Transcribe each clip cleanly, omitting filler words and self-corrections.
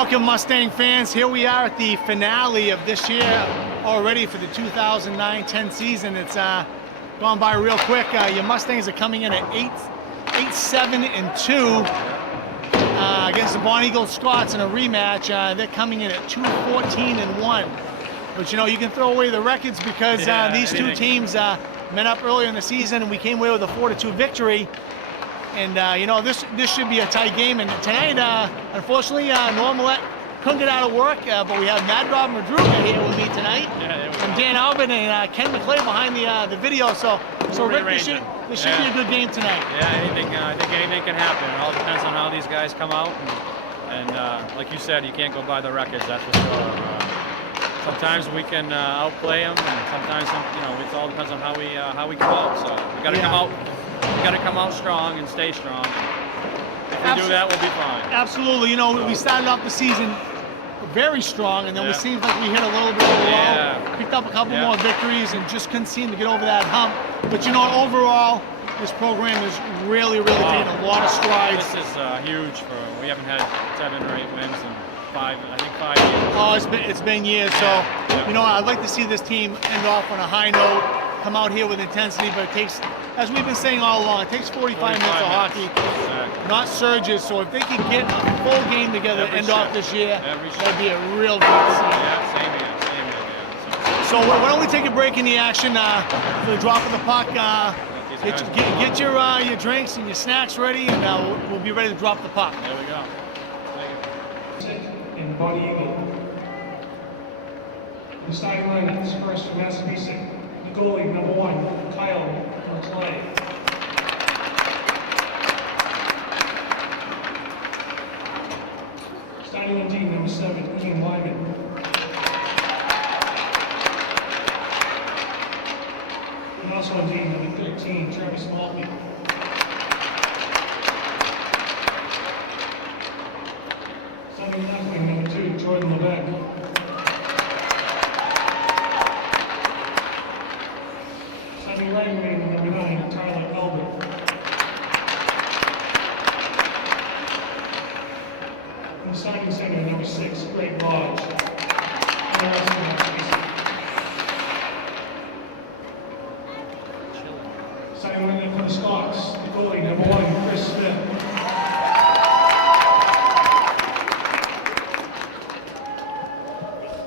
Welcome, Mustang fans. Here we are at the finale of this year already for the 2009-10 season. It's gone by real quick. Your Mustangs are coming in at 8-7-2 against the Bonny Scots in a rematch. They're coming in at 2-14-1. But you know, you can throw away the records because these two teams met up earlier in the season and we came away with a 4-2 victory. And you know, this should be a tight game. And tonight, unfortunately, Normalette couldn't get out of work, but we have Mad Rob Madruga here with me tonight, and Dan Albin and Ken McClay behind the video. So Rick, this should be a good game tonight. Yeah, I think anything can happen. It all depends on how these guys come out. And like you said, you can't go by the records. That's for sure. Sometimes we can outplay them, and sometimes you know it all depends on how we come out. So we got to come out. We got to come out strong and stay strong. If we do that, we'll be fine. Absolutely. You know, we started off the season very strong, and then it seemed like we hit a little bit of a lull. Picked up a couple more victories and just couldn't seem to get over that hump. But you know, overall, this program is really taking a lot of strides. This is huge. We haven't had 7 or 8 wins in 5 years. Oh, it's been years. So you know, I'd like to see this team end off on a high note, come out here with intensity, but it takes, as we've been saying all along, it takes 45 minutes of hockey, not surges. So if they can get a full game together to end off this year, that'd be a real good scene. Yeah, same here. So why don't we take a break in the action for the drop of the puck. Get your drinks and your snacks ready, and we'll be ready to drop the puck. There we go. In Bonny Eagle. The starting lineup is first for Massabesic. The goalie, number 1, Kyle McClay. Starting on D, number 7, Ian Wyman. And also on D, number 13, Travis Maltby. Starting left wing, number 2, Jordan Levesque. Starting right wing, number 9, Tyler Albert. And starting center, number 6, Greg Lodge. And the rest of starting winger for the Scots, the goalie, number 1, Chris Smith.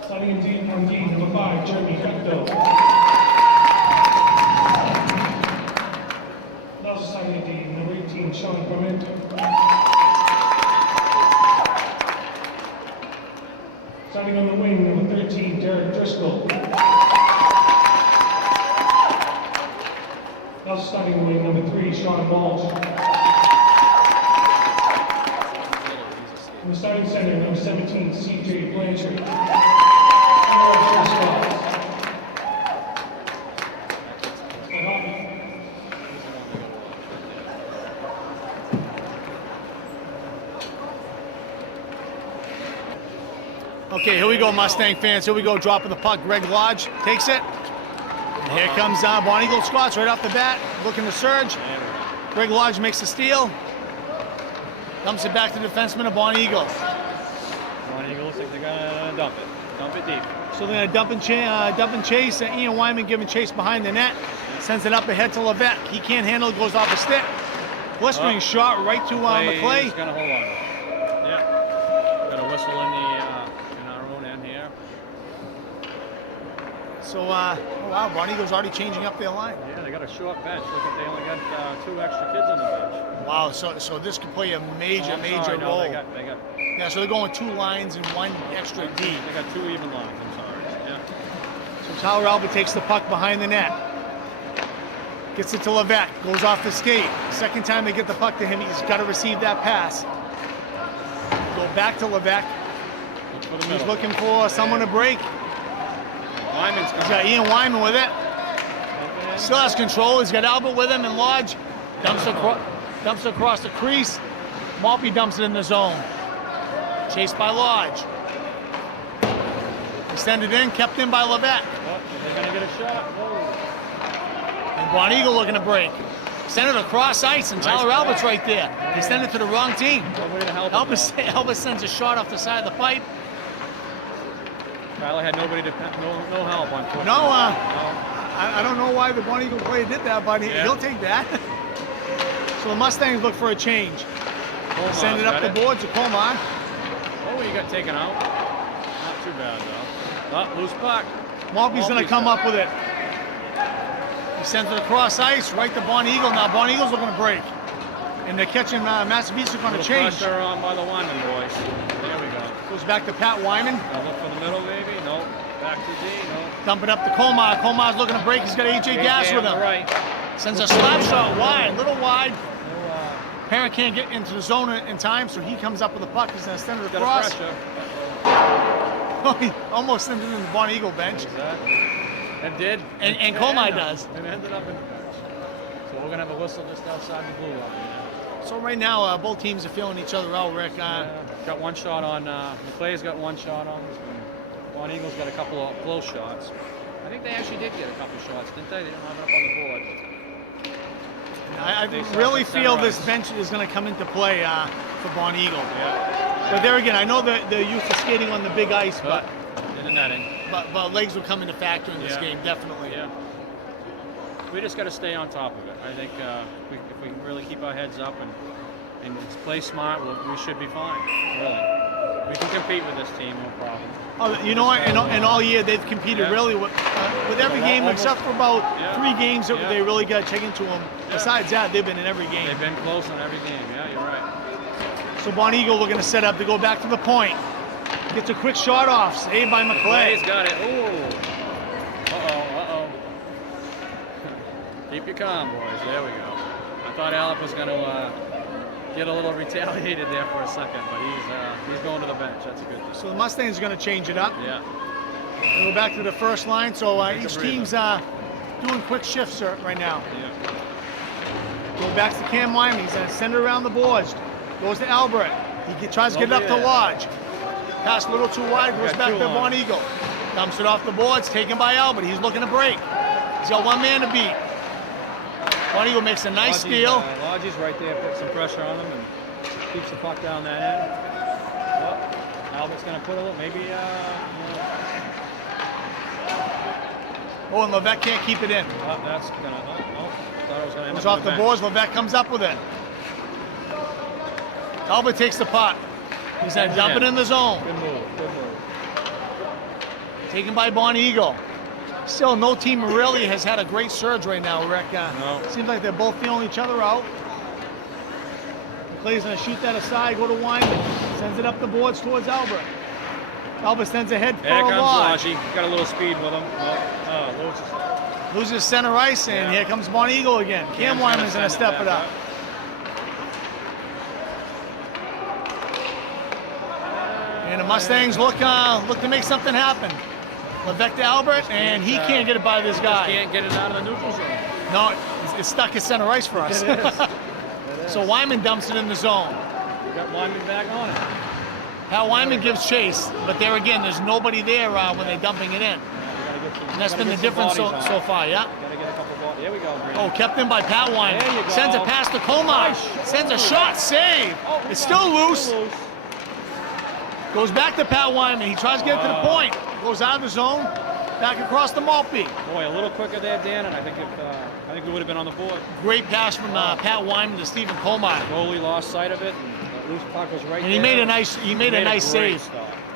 Starting in D, number 5, Jeremy Hector. Also starting in D, number 18, Sean Pimento. Starting on the wing, number 13, Derek Driscoll. Also starting in the wing, number 3, Sean Walsh. And the starting center, number 17, CJ Blanchard. Okay, here we go, Mustang fans. Here we go, dropping the puck. Greg Lodge takes it. And here comes Bonny Scots right off the bat, looking to surge. Greg Lodge makes the steal. Dumps it back to the defenseman of Bonny Eagles. Bonny Eagles think they're gonna dump it. Dump it deep. So they're gonna dump and chase. Ian Wyman giving chase behind the net. Sends it up ahead to Levesque. He can't handle it, goes off the stick. Blistering shot right to McClay. He's gonna hold on. Yeah. Got a whistle in our own end here. So, oh wow, Bonny Eagles already changing up their line. Yeah, they got a short bench. Look at, they only got 2 extra kids on the bench. Wow, so this could play a major role. They got. Yeah, so they're going 2 lines and 1 extra D. They got 2 even lines. I'm sorry. Yeah. So Tyler Albert takes the puck behind the net. Gets it to Levesque. Goes off the skate. Second time they get the puck to him, he's got to receive that pass. Go back to Levesque. He's looking for someone to break. He's got Ian Wyman with it. Still has control. He's got Albert with him, and Lodge dumps across the crease. Maltby dumps it in the zone. Chased by Lodge. Extended in, kept in by Levesque. They're going to get a shot. Whoa. And Bonny Eagle looking to break. Send it across ice, and Tyler Albert's right there. He sent it to the wrong team. Nobody to help him. Albert sends a shot off the side of the pipe. Tyler had nobody to no help, unfortunately. No, I don't know why the Bonny Eagle player did that, but he'll take that. So the Mustangs look for a change. Send it up the board to Colmar. Oh, he got taken out. Not too bad, though. Oh, loose puck. Maltby's going to come up with it. He sends it across ice, right to Bonny Eagle. Now Bonny Eagle's looking to break. And they're catching Massabesic on a change. Pressure on by the Wyman boys. There we go. Goes back to Pat Wyman. Look for the middle, maybe. No. Back to D. No. Dump it up to Colmar. Colmar's looking to break. He's got AJ Gas with him. Right. Sends a slap shot wide, little wide. Parent can't get into the zone in time, so he comes up with the puck. He's going to send it across. Oh, he almost sent it in the Bonny Eagle bench. Exactly. It did. And Colmar does. And ended up in the bench. So we're going to have a whistle just outside the blue line. So right now, both teams are feeling each other out, Rick. Got one shot on, McClay's got one shot on this one. Bonny Eagle's got a couple of close shots. I think they actually did get a couple of shots, didn't they? They didn't have it up on the board. I really feel this bench is going to come into play for Bonny Eagle. Yeah. But there again, I know that they're used to skating on the big ice, but in the netting. But legs will come into factor in this game, definitely. Yeah. We just got to stay on top of it. I think if we can really keep our heads up and play smart, we should be fine. Really, we can compete with this team, no problem. Oh, you know what? In all year, they've competed really with every game except for about 3 games that they really got taken to them. Besides that, they've been in every game. They've been close in every game. Yeah, you're right. So Bonny Eagle, we're going to set up to go back to the point. Gets a quick shot off, saved by McClay. He's got it. Ooh. Uh-oh. Keep your calm, boys. There we go. I thought Alec was going to get a little retaliated there for a second, but he's going to the bench. That's a good thing. So the Mustangs are going to change it up. Yeah. And go back to the first line. So each team's doing quick shifts right now. Yeah. Go back to Cam Wyman. He's going to send it around the boards. Goes to Albert. He tries to get it up to Lodge. Pass a little too wide. Goes back to Bonny Eagle. Dumps it off the boards. Taken by Albert. He's looking to break. He's got one man to beat. Bonny Eagle makes a nice steal. Lodge's right there. Puts some pressure on him and keeps the puck down that end. Well, Albert's going to put a little, maybe. Oh, and Levesque can't keep it in. That's going to. Thought it was going to end Goes up off the boards. Levesque comes up with it. Albert takes the puck. He's going to dump it in the zone. Good move. Taken by Bonny Eagle. Still, no team really has had a great surge right now, Rick. No. Seems like they're both feeling each other out. McClay's going to shoot that aside, go to Wyman. Sends it up the boards towards Albert. Albert sends ahead for a Lodge. Got a little speed with him. Loses center ice, and here comes Bonny Eagle again. Cam Wyman's going to step it up. And the Mustangs look to make something happen. Levesque to Albert, and he can't get it by this guy. Can't get it out of the neutral zone. No, it's stuck at center ice for us. It is. So Wyman dumps it in the zone. Got Wyman back on it. How Wyman gives chase, but there again, there's nobody there when they're dumping it in. And that's been the difference so far, yeah? Gotta get a couple balls. Here we go, Green. Oh, kept in by Pat Wyman. There you go. Sends it past to Colmar. Sends a shot, save. It's still loose. Goes back to Pat Wyman. He tries to get to the point. Goes out of the zone. Back across the Maltby. Boy, a little quicker there, Dan, and I think we would have been on the board. Great pass from Pat Wyman to Stephen Colmar. Goalie lost sight of it, and the loose puck was right there. And he made a nice save.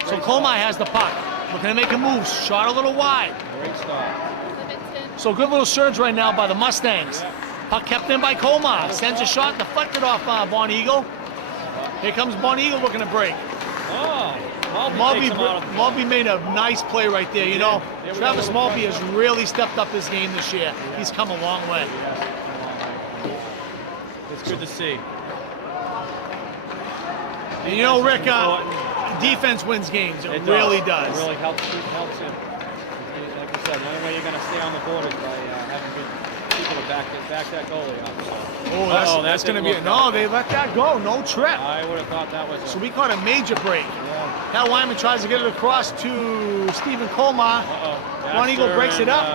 So Colmar has the puck. Looking to make a move. Shot a little wide. Great stop. So good little surge right now by the Mustangs. Puck kept in by Colmar. Sends a shot, deflected off Bonny Eagle. Here comes Bonny Eagle looking to break. Oh, Maltby made a nice play right there. You know, Travis Maltby has really stepped up his game this year. He's come a long way. It's good to see. And you know, Rick, defense wins games. It really does. It really helps him. Like I said, the only way you're going to stay on the board is by having good people to back that goalie up. So. Oh, that's going to be it. No, they let that go. No trip. I would have thought that was. So we caught a major break. Yeah. Now Wyman tries to get it across to Stephen Colmar. Bonny Eagle breaks it up.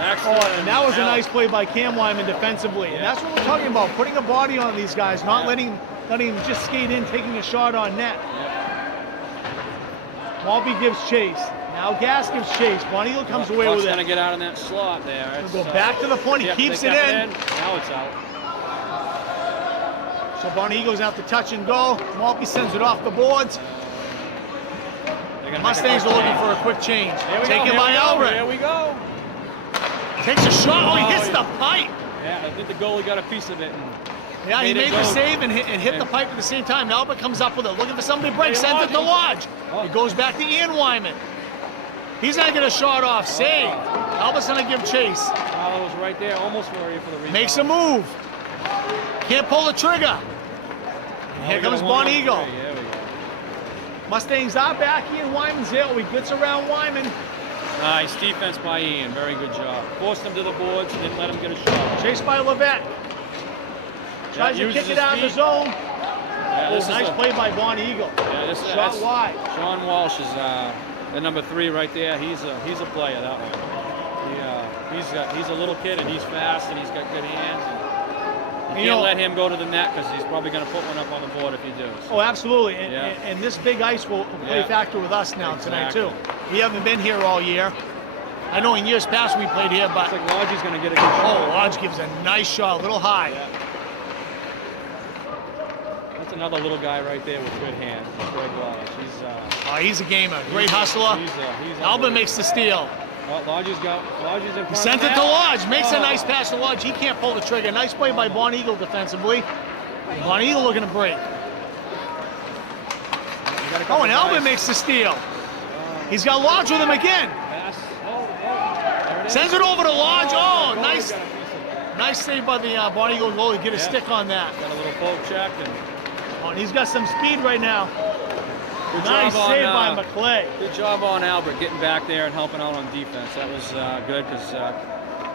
And that was a nice play by Cam Wyman defensively. And that's what we're talking about, putting a body on these guys, not letting him just skate in, taking a shot on net. Maltby gives chase. Now Gas gives chase. Bonny Eagle comes away with it. Going to get out in that slot there. He'll go back to the point. He keeps it in. Now it's out. So Bonny Eagle's out to touch and go. Maltby sends it off the boards. Mustangs are looking for a quick change. Taken by Albert. There we go. Takes a shot. Oh, he hits the pipe. Yeah, I think the goalie got a piece of it. Yeah, he made the save and hit the pipe at the same time. Albert comes up with it, looking for somebody to break, sends it to Lodge. He goes back to Ian Wyman. He's going to get a shot off, save. Albert's going to give chase. Fowler was right there, almost ready for the rebound. Makes a move. Can't pull the trigger. Here comes Bonny Eagle. There we go. Mustangs are back. Ian Wyman's there. He gets around Wyman. Nice defense by Ian. Very good job. Forced him to the boards and didn't let him get a shot. Chased by Levesque. Tries to kick it out of the zone. Yeah, nice play by Bonny Eagle. Yeah, this shot wide. Sean Walsh is the number 3 right there. He's a player, that one. He's a little kid and he's fast and he's got good hands. And you can't let him go to the net because he's probably going to put one up on the board if he does. Oh, absolutely. And this big ice will play a factor with us now tonight too. We haven't been here all year. I know in years past we played here, but looks like Lodge's going to get a good shot. Lodge gives a nice shot, a little high. Yeah. That's another little guy right there with good hands. Greg Lodge. He's a gamer. Great hustler. Albert makes the steal. Lodge's in front. He sent it to Lodge. Makes a nice pass to Lodge. He can't pull the trigger. Nice play by Bonny Eagle defensively. Bonny Eagle looking to break. And Albert makes the steal. He's got Lodge with him again. Sends it over to Lodge. Oh, nice save by the Bonny Eagle goalie. Get a stick on that. Got a little poke check. And he's got some speed right now. Nice save by McClay. Good job on Albert getting back there and helping out on defense. That was good because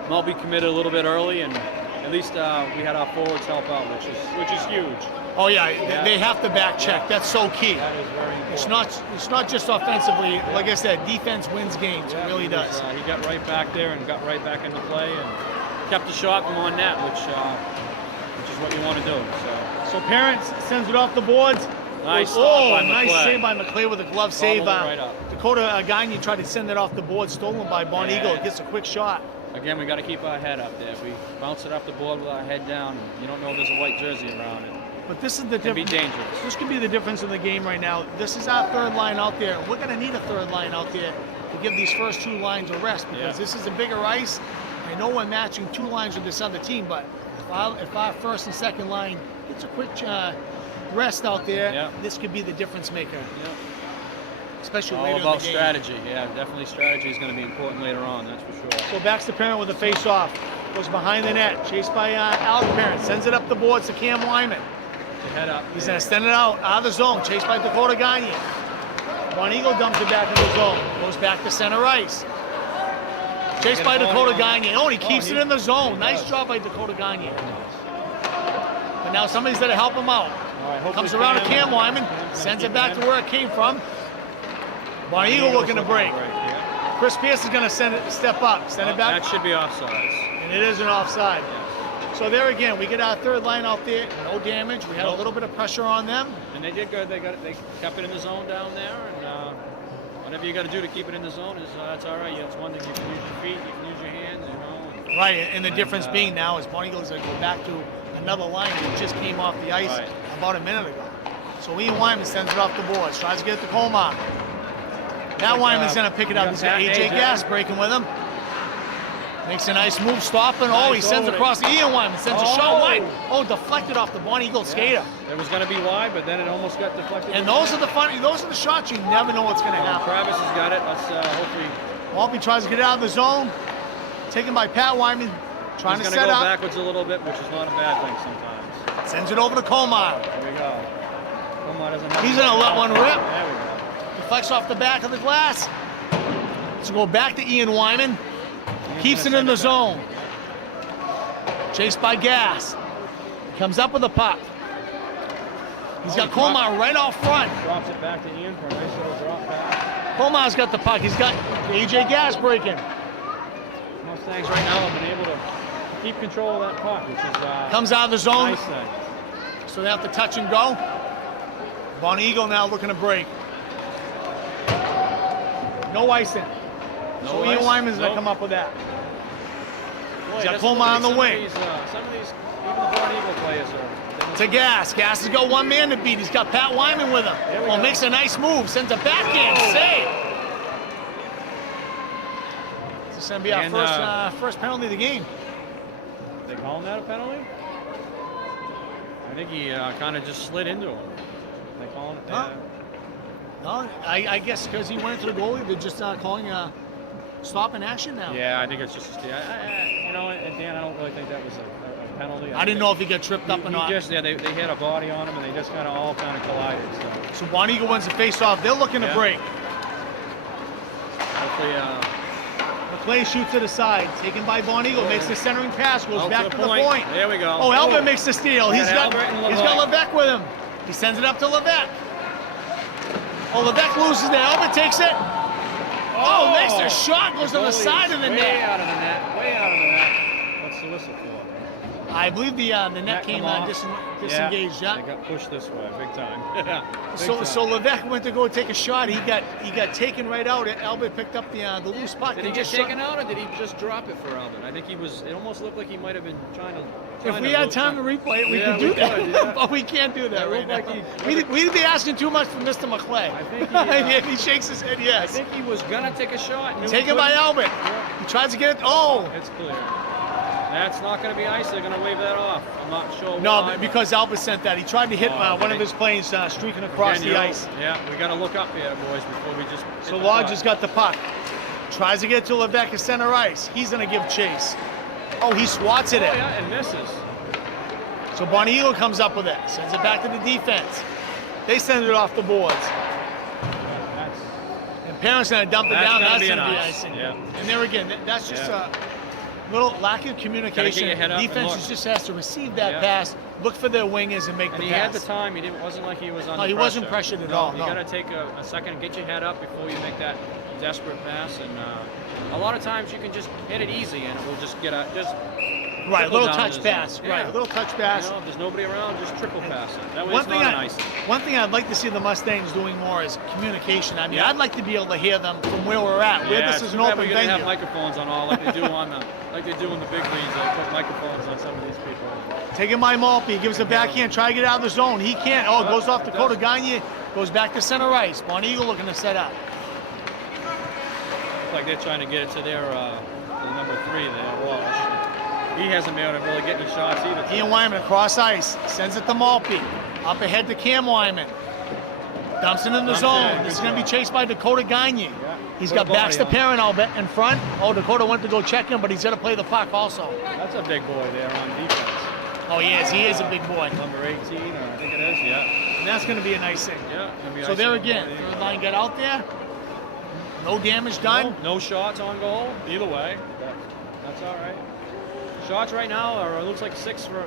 Maltby committed a little bit early, and at least we had our forwards help out, which is huge. Oh yeah, they have to back check. That's so key. That is very important. It's not just offensively. Like I said, defense wins games. It really does. He got right back there and got right back into play and kept the shot from on net, which is what you want to do. So Parents sends it off the boards. Nice nice save by McClay with a glove save. Right up. Dakota Gagne tried to send it off the board, stolen by Bonny Eagle. It gets a quick shot. Again, we got to keep our head up there. If we bounce it off the board with our head down, you don't know if there's a white jersey around it. But this is the difference. It can be dangerous. This could be the difference in the game right now. This is our third line out there. We're going to need a third line out there to give these first 2 lines a rest because this is a bigger ice. I know we're matching 2 lines with this other team, but if our first and second line gets a quick rest out there, this could be the difference maker. Especially later in the game. All about strategy. Yeah, definitely strategy is going to be important later on, that's for sure. So Baxter Parent with a face-off. Goes behind the net. Chased by Albert Parent. Sends it up the boards to Cam Wyman. Head up. He's going to extend it out of the zone. Chased by Dakota Gagne. Bonny Eagle dumps it back in the zone. Goes back to center ice. Chased by Dakota Gagne. Oh, and he keeps it in the zone. Nice job by Dakota Gagne. But now somebody's going to help him out. Comes around to Cam Wyman. Sends it back to where it came from. Bonny Eagle looking to break. Chris Pierce is going to step up. Send it back. That should be offsides. And it is an offside. So there again, we get our third line out there. No damage. We had a little bit of pressure on them. And they did good. They kept it in the zone down there. And whatever you got to do to keep it in the zone that's all right. That's one thing. You can use your feet. You can use your hands. Right. And the difference being now is Bonny Eagle's going to go back to another line that just came off the ice about a minute ago. So Ian Wyman sends it off the boards. Tries to get it to Colmar. Now Wyman's going to pick it up. He's got AJ Gas breaking with him. Makes a nice move, stopping. Oh, he sends across. Ian Wyman sends a shot wide. Oh, deflected off the Bonny Eagle skater. It was going to be wide, but then it almost got deflected. And those are the shots you never know what's going to happen. Travis has got it. Let's hopefully. Maltby tries to get it out of the zone. Taken by Pat Wyman. Trying to set up. He's going to go backwards a little bit, which is not a bad thing sometimes. Sends it over to Colmar. There we go. Colmar doesn't have. He's going to let one rip. There we go. Deflects off the back of the glass. So go back to Ian Wyman. Keeps it in the zone. Chased by Gas. Comes up with the puck. He's got Colmar right off front. Drops it back to Ian for a nice little drop back. Colmar's got the puck. He's got AJ Gas breaking. Mustangs right now have been able to keep control of that puck, which is Comes out of the zone, nice thing. so they have to touch and go. Bonny Eagle now looking to break. No icing. No So Ian ice? Wyman's going to Nope. come up with that. Boy, got that's Coleman what on the some wing. Of some of these, even the Bonny Eagle players are. To Gas. Gas has got one man to beat. He's got Pat Wyman with him. There we Well, go. makes a nice move. Sends a backhand save. This is going to be our And, first penalty of the game. They calling that a penalty? I think he kind of just slid into him. They calling it? Huh? No, I guess because he went into the goalie, they're just calling a stop in action now. Yeah, I think it's just. You know, and Dan, I don't really think that was a penalty. I didn't know if he got tripped up or not. They hit a body on him, and they just kind of all collided. So So Bonny Eagle wins the face-off. They're looking to Yeah. break. hopefully, McClay shoots to the side. Taken by Bonny Eagle. Makes the centering pass. Goes out back to the point. There we go. Oh, Albert makes the steal. We He's got got Albert and he's got Levesque with him. He sends it up to Levesque. Oh, Levesque loses there. Albert takes it. Oh, makes a shot. Goes on the side of the way net. out of the net. Way out of the net. What's the whistle for? I believe the net came come off. disengaged. Yeah. They got pushed this way, big time. Big So, time. so Levesque went to go take a shot. He got taken right out. Albert picked up the loose puck. Did he and get just taken out, or did he just drop it for Albert? I think he was. It almost looked like he might have been trying to. If we had time to replay it, we Yeah, could do we that. could, yeah. But we can't do that It right looked now. like We'd be asking too much from Mr. McClay. I think he, he shakes his head I yes. think he was gonna take a shot. Taken by Albert. Yeah. He tries to get it. Oh! It's clear. That's not going to be ice. They're going to wave that off. I'm not sure No, why. because Albert sent that. He tried to hit Oh, one of okay. his planes streaking across Again, the you know, ice. Yeah, we got to look up here, boys, before we just. So Lodge has got the puck. Tries to get to Levesque at center ice. He's going to give chase. Oh, he swats at Oh, it. yeah, and misses. So Bonny Eagle comes up with it. Sends it back to the defense. They send it off the boards. That's, And Parent's going to dump it That's down. gonna That's be going an to be ice. icing. Yeah. And there again, that's just Yeah. a little lack of communication. your head up and Defense look. just has to receive that Yeah. pass, look for their wingers, and make and the he pass. had the time. He didn't. Wasn't like he was under No, he pressure. wasn't pressured at all, You no. got to take a second and get your head up before you make that desperate pass. And a lot of times you can just hit it easy, and it will just get just. Right, a trickle little down touch to the pass. zone. Right, Yeah. a little touch pass. You know, if there's nobody around, just triple pass it. That way One it's thing, not an icing. one thing I'd like to see the Mustangs doing more is communication. I mean, Yeah. I'd like to be able to hear them from where we're at, where this is an open we gotta venue. have microphones on all like they do on the like they do in the big leagues. They put microphones on some of these people. Taking by Malpe, gives a backhand, try to get out of the zone. He can't. Oh, it goes off to Dakota Gagne, goes back to center ice. Bonny Eagle looking to set up. Looks like they're trying to get it to their number 3 there, Walsh. He hasn't been able to really get any shots either. Ian Wyman across ice, sends it to Malpe. Up ahead to Cam Wyman. Dumps it in the Dumps zone. it, This is good going to be job. chased by Dakota Gagne. Yeah. He's Put got a body Baxter on. Parent all in front. Oh, Dakota went to go check him, but he's got to play the puck also. That's a big boy there on defense. Oh, he is. He is a big boy. Number 18, or I think it is. Yeah. And that's going to be a nice thing. Yeah. Gonna be So icing there on again, both. third line got out there. No damage done. No shots on goal. Either way, that's all right. Shots right now are it looks like 6 for.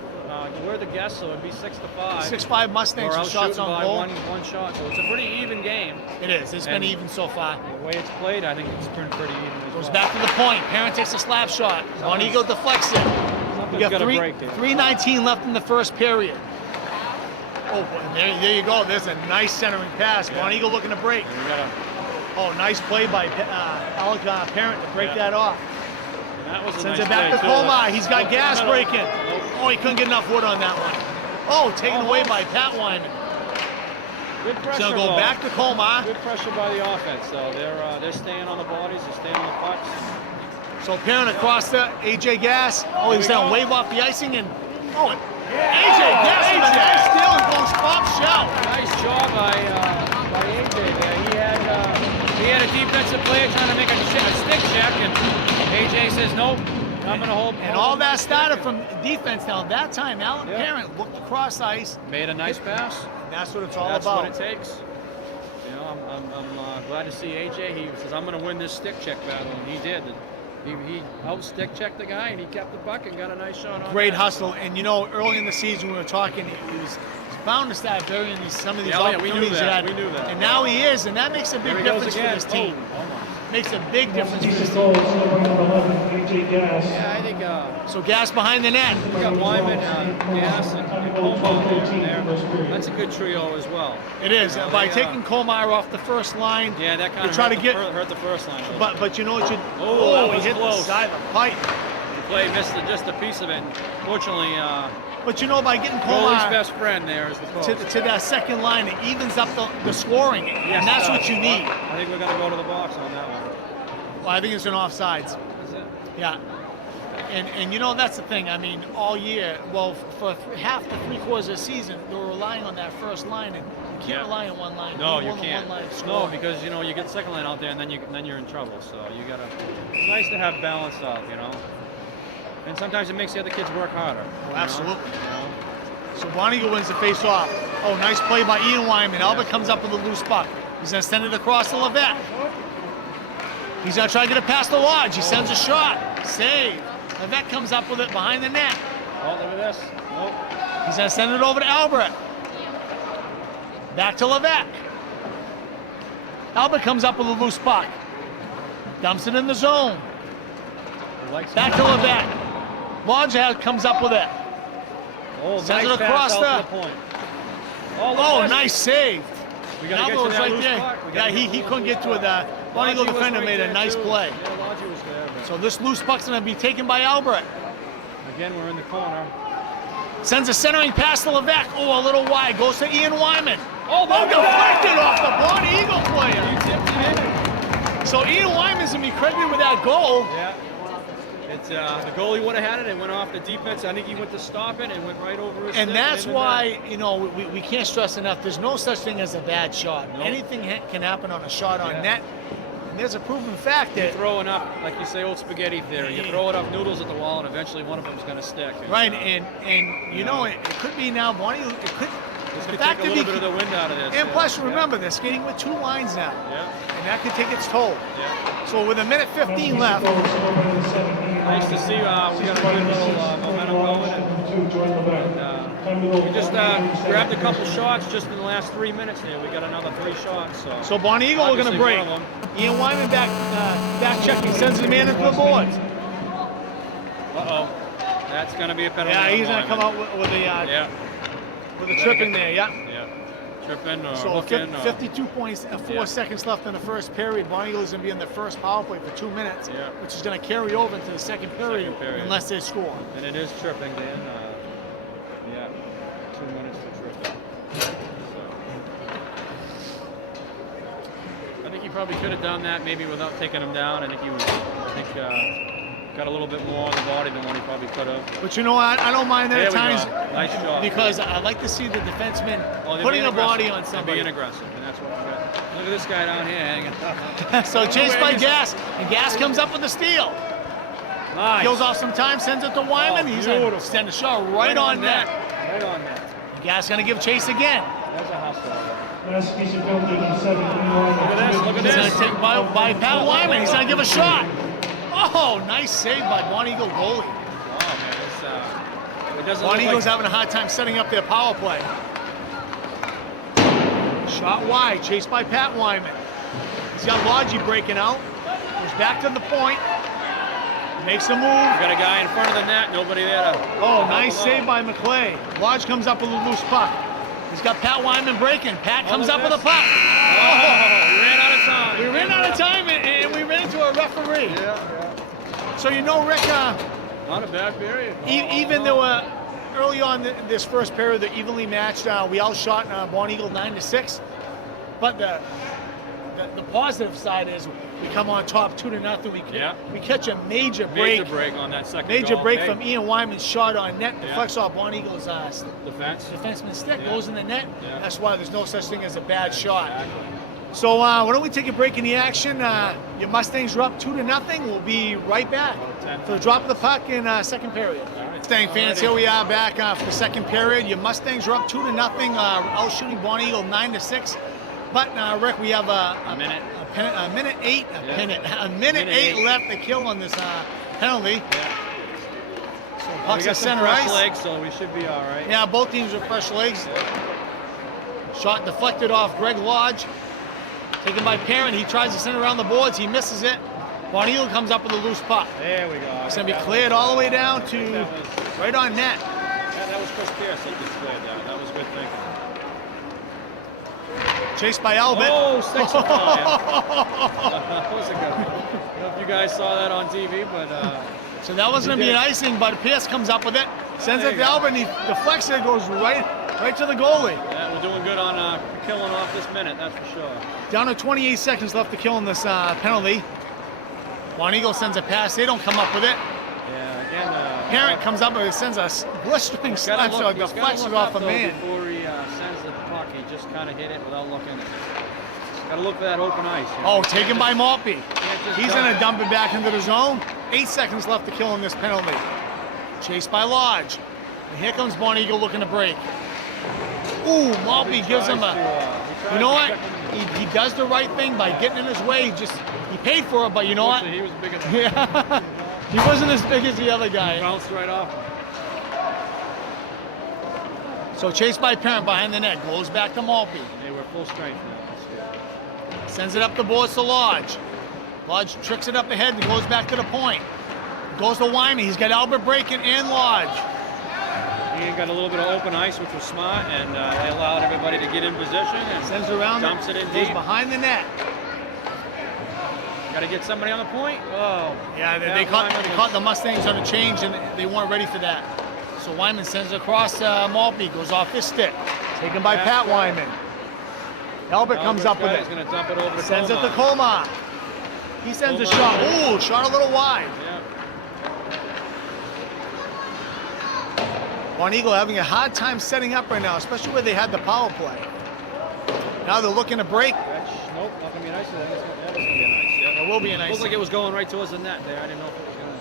We're the guests, so it'd be 6 to 5. 6-5 Mustangs We're with out shots shooting on by goal. one shot, so it's a pretty even game. It is. It's been And- even so far. The way it's played, I think it's been pretty even. As Goes well. back to the point. Parent takes a slap shot. Bonny Eagle deflects it. We Something's got gotta three, break there. 3:19 left in the first period. Oh, boy, there you go. There's a nice centering pass. Yeah. Bonny Eagle looking to break. And we gotta, Oh, nice play by Alec Parent to break Yeah. that off. and that was a Sends nice it back play, to too. Colmar. He's got Up gas the middle. breaking. Nope. Oh, he couldn't get enough wood on that one. Oh, taken away by Pat Wyman. Good He's pressure. going to go though. back to Colmar. Good pressure by the offense, though. They're staying on the bodies. They're staying on the pucks. So Parent across the AJ Gas. Oh, he's Here we going to go. wave off the icing and AJ Gas with a nice steal and goes top shelf. Nice job by AJ there. He had a defensive player trying to make a stick check, and AJ says nope. I'm going to hold. And all that started from defense. Now that time, Alan Yeah. Parent looked across ice. Made a nice pass. And that's what it's all That's about. what it takes. You know, I'm glad to see AJ. He says I'm going to win this stick check battle, and he did. He out stick checked the guy, and he kept the puck and got a nice shot on. Great that. hustle. And you know, early in the season we were talking, he was bound to start burying some of these Yeah, oh, yeah, we knew opportunities he that. had. We knew that. And now he is, and that makes a big Here he goes difference for again. this team. Oh, almost. makes a big difference for this Massapequa team. goal, celebrating number 11, AJ Gas. Yeah, I think So Gas behind the net. we got Wyman, Gas, and Como there. That's a good trio as well. It is. You know, By they, taking Colmeyer off the first line, Yeah, that kind you of try to hurt the first line. but you know what you Oh, that he was hit close. the side of the pipe. The play missed just a piece of it. Fortunately, But you know, by getting goalie's Colmeyer best friend there is the post. to that second line, it evens up the scoring, and that's what you need. I think we're going to go to the box on that one. Well, I think it's an offsides. Is it? Yeah. And you know, that's the thing. I mean, all year, well, for half to three-quarters of the season, they were relying on that first line, and you can't rely on one line. No, need you more than can't. One line to No, score. because you know you get the second line out there, and then you're in trouble. So you gotta. It's nice to have balance out, you know. And sometimes it makes the other kids work harder. Oh, absolutely. You know? So Bonny wins the face-off. Oh, nice play by Ian Wyman. Albert comes up with a loose puck. He's going to send it across to Levesque. He's going to try to get it past the Lodge. He sends a shot. Save. Levesque comes up with it behind the net. Oh, look at this. Nope. He's going to send it over to Albert. Back to Levesque. Albert comes up with a loose puck. Dumps it in the zone. Back to Levesque. Lodge comes up with it. Oh, Sends nice it across pass out to the point. Oh, nice save. We gotta get Albert to was that right loose there. puck. We Yeah, gotta he couldn't get to it. The Bonny Lodgy was defender right made a there, nice too. play. Yeah, Lodgy was there. But So this loose puck's going to be taken by Albert. again, we're in the corner. Sends a centering pass to Levesque. Oh, a little wide. Goes to Ian Wyman. Oh, Deflected off the Bonny Eagle He player. tipped it in. So Ian Wyman's going to be credited with that goal. Yeah. It's the goalie would have had it. It went off the defense. I think he went to stop it and went right over his And stick that's into why, you know, we can't stress enough, there's no such thing as a bad shot. Nope. Anything can happen on a shot on Yeah. net. And there's a proven fact You that, throw enough, like you say, old spaghetti theory. You throw enough noodles at the wall, and eventually one of them's going to stick. And, right, and you know, it could be now, Bonny, it could, this the could fact take a that little bit of the wind out of this. and plus, Yeah. remember, they're skating with two lines now, Yeah, and that could take its toll. yeah. So with a minute 15 left, Goal, celebrating 7, Ian Nice to see. We got a good little momentum going. And, Join Levesque. we just grabbed a couple shots just in the last 3 minutes here. We got another 3 shots. so Bonny Eagle are going to Obviously break. one of them. Ian Wyman back checking, sends the man into the boards. Uh-oh. That's going to be a penalty. Yeah, on he's going to come Wyman. out with a Yeah, tripping there, yeah. yeah. Tripping or So hooking. 52 points, 4 Yeah. seconds left in the first period. Bonny Eagle is going to be in the first power play for 2 minutes, Yeah. which is going to carry over into the second period, Second period. unless they score. And it is tripping, Dan. Yeah, 2 minutes for tripping. So. I think he probably could have done that maybe without taking him down. I think got a little bit more on the body than what he probably could have. But you know what? I don't mind that There at we times go. Nice shot. because I like to see the defenseman Oh, they're putting being a body aggressive. on They're somebody. being aggressive, and that's what we got. Look at this guy down here hanging. So chased by Gas, and Gas comes up with the steal. Nice. Kills off some time, sends it to Wyman. He's going to beautiful. send a shot right on net. Right on net. Gas going to give chase again. That's a hustle. Massapequa penalty number 7, Ian Wyman. Look at this, look at He's this. going to take by Pat Wyman. He's going to give a shot. Oh, nice save by Bonny Eagle goalie. Oh man, it doesn't Bonny look Eagle's like having a hard time setting up their power play. Shot wide, chased by Pat Wyman. He's got Lodgy breaking out. Goes back to the point. Makes a move. got a guy in front of the net, nobody there to. Oh, nice save by McClay. Lodge comes up with a loose puck. He's got Pat Wyman breaking. Pat comes look up at with a this. puck. Oh, we ran out of time. We ran out of time and we ran into a referee. Yeah. So you know, Rick, Not a bad period. even though early on this first period, they're evenly matched. We outshot Bonny Eagle 9-6. But the positive side is we come on top 2-0. We catch a major break. Major break on that second Major goal. break from Ian Wyman's shot on net. Yeah. Deflects off Bonny Eagle's Defense. defenseman's stick. Yeah. Goes in the net. Yeah. That's why there's no such thing as a bad shot. So why don't we take a break in the action? Your Mustangs are up 2-0. We'll be right back for the drop of the puck in second period. Mustang fans, here we are back for the second period. Your Mustangs are up 2-0, out shooting Bonny Eagle 9-6. But Rick, we have a minute eight left to kill on this penalty. Yeah. So We puck's got at some center fresh ice. legs, so we should be all right. Yeah, both teams with fresh legs. Shot deflected off Greg Lodge. Taken by Parent. He tries to send it around the boards. He misses it. Bonny Eagle comes up with a loose puck. There we go. It's going to be cleared all the way down to right on net. Yeah, that was Chris Pierce. He just cleared that. That was good thinking. Chased by Albert. Oh, 6-5. That was a good one. I don't know if you guys saw that on TV, but... So that was going to be an icing, but Pierce comes up with it. Sends it to Albert, and he deflects it. It goes right to the goalie. Yeah, we're doing good on killing off this minute, that's for sure. Down to 28 seconds left to kill in this penalty. Bonny Eagle sends a pass. They don't come up with it. Yeah, again... Parent comes up and sends a blistering slap shot, deflects it off a man. Before he sends the puck, he just kind of hit it without looking. Got to look for that open ice. You know? Oh, taken by Maltby. He's going to dump it back into the zone. 8 seconds left to kill in this penalty. Chased by Lodge. And here comes Bonny Eagle looking to break. Ooh, Maltby gives him a... You know what? He does the right thing by getting in his way. He paid for it, but you know what? He was bigger than Yeah. He wasn't as big as the other guy. He bounced right off. So chased by Parent behind the net. Goes back to Maltby. They were full strength now. Sends it up the boards to Lodge. Lodge tricks it up the head and goes back to the point. Goes to Wyman. He's got Albert breaking and Lodge. He got a little bit of open ice, which was smart, and they allowed everybody to get in position and sends it around. Dumps it in goes deep. Behind the net. Got to get somebody on the point. Oh. Yeah, they caught the Mustangs on a change, and they weren't ready for that. So Wyman sends it across Maltby. Goes off his stick. Taken by Pat Wyman. Albert comes up with it. He's going to dump it over to Sends Colmar. it to Colmar. He sends a shot. Ooh, shot a little wide. Yeah. Bonny Eagle having a hard time setting up right now, especially where they had the power play. Now they're looking to break. Nope, not going to be nice. That is going to be a nice. Yeah. It will be a nice. Looks like it was going right towards the net there. I didn't know if it was going to...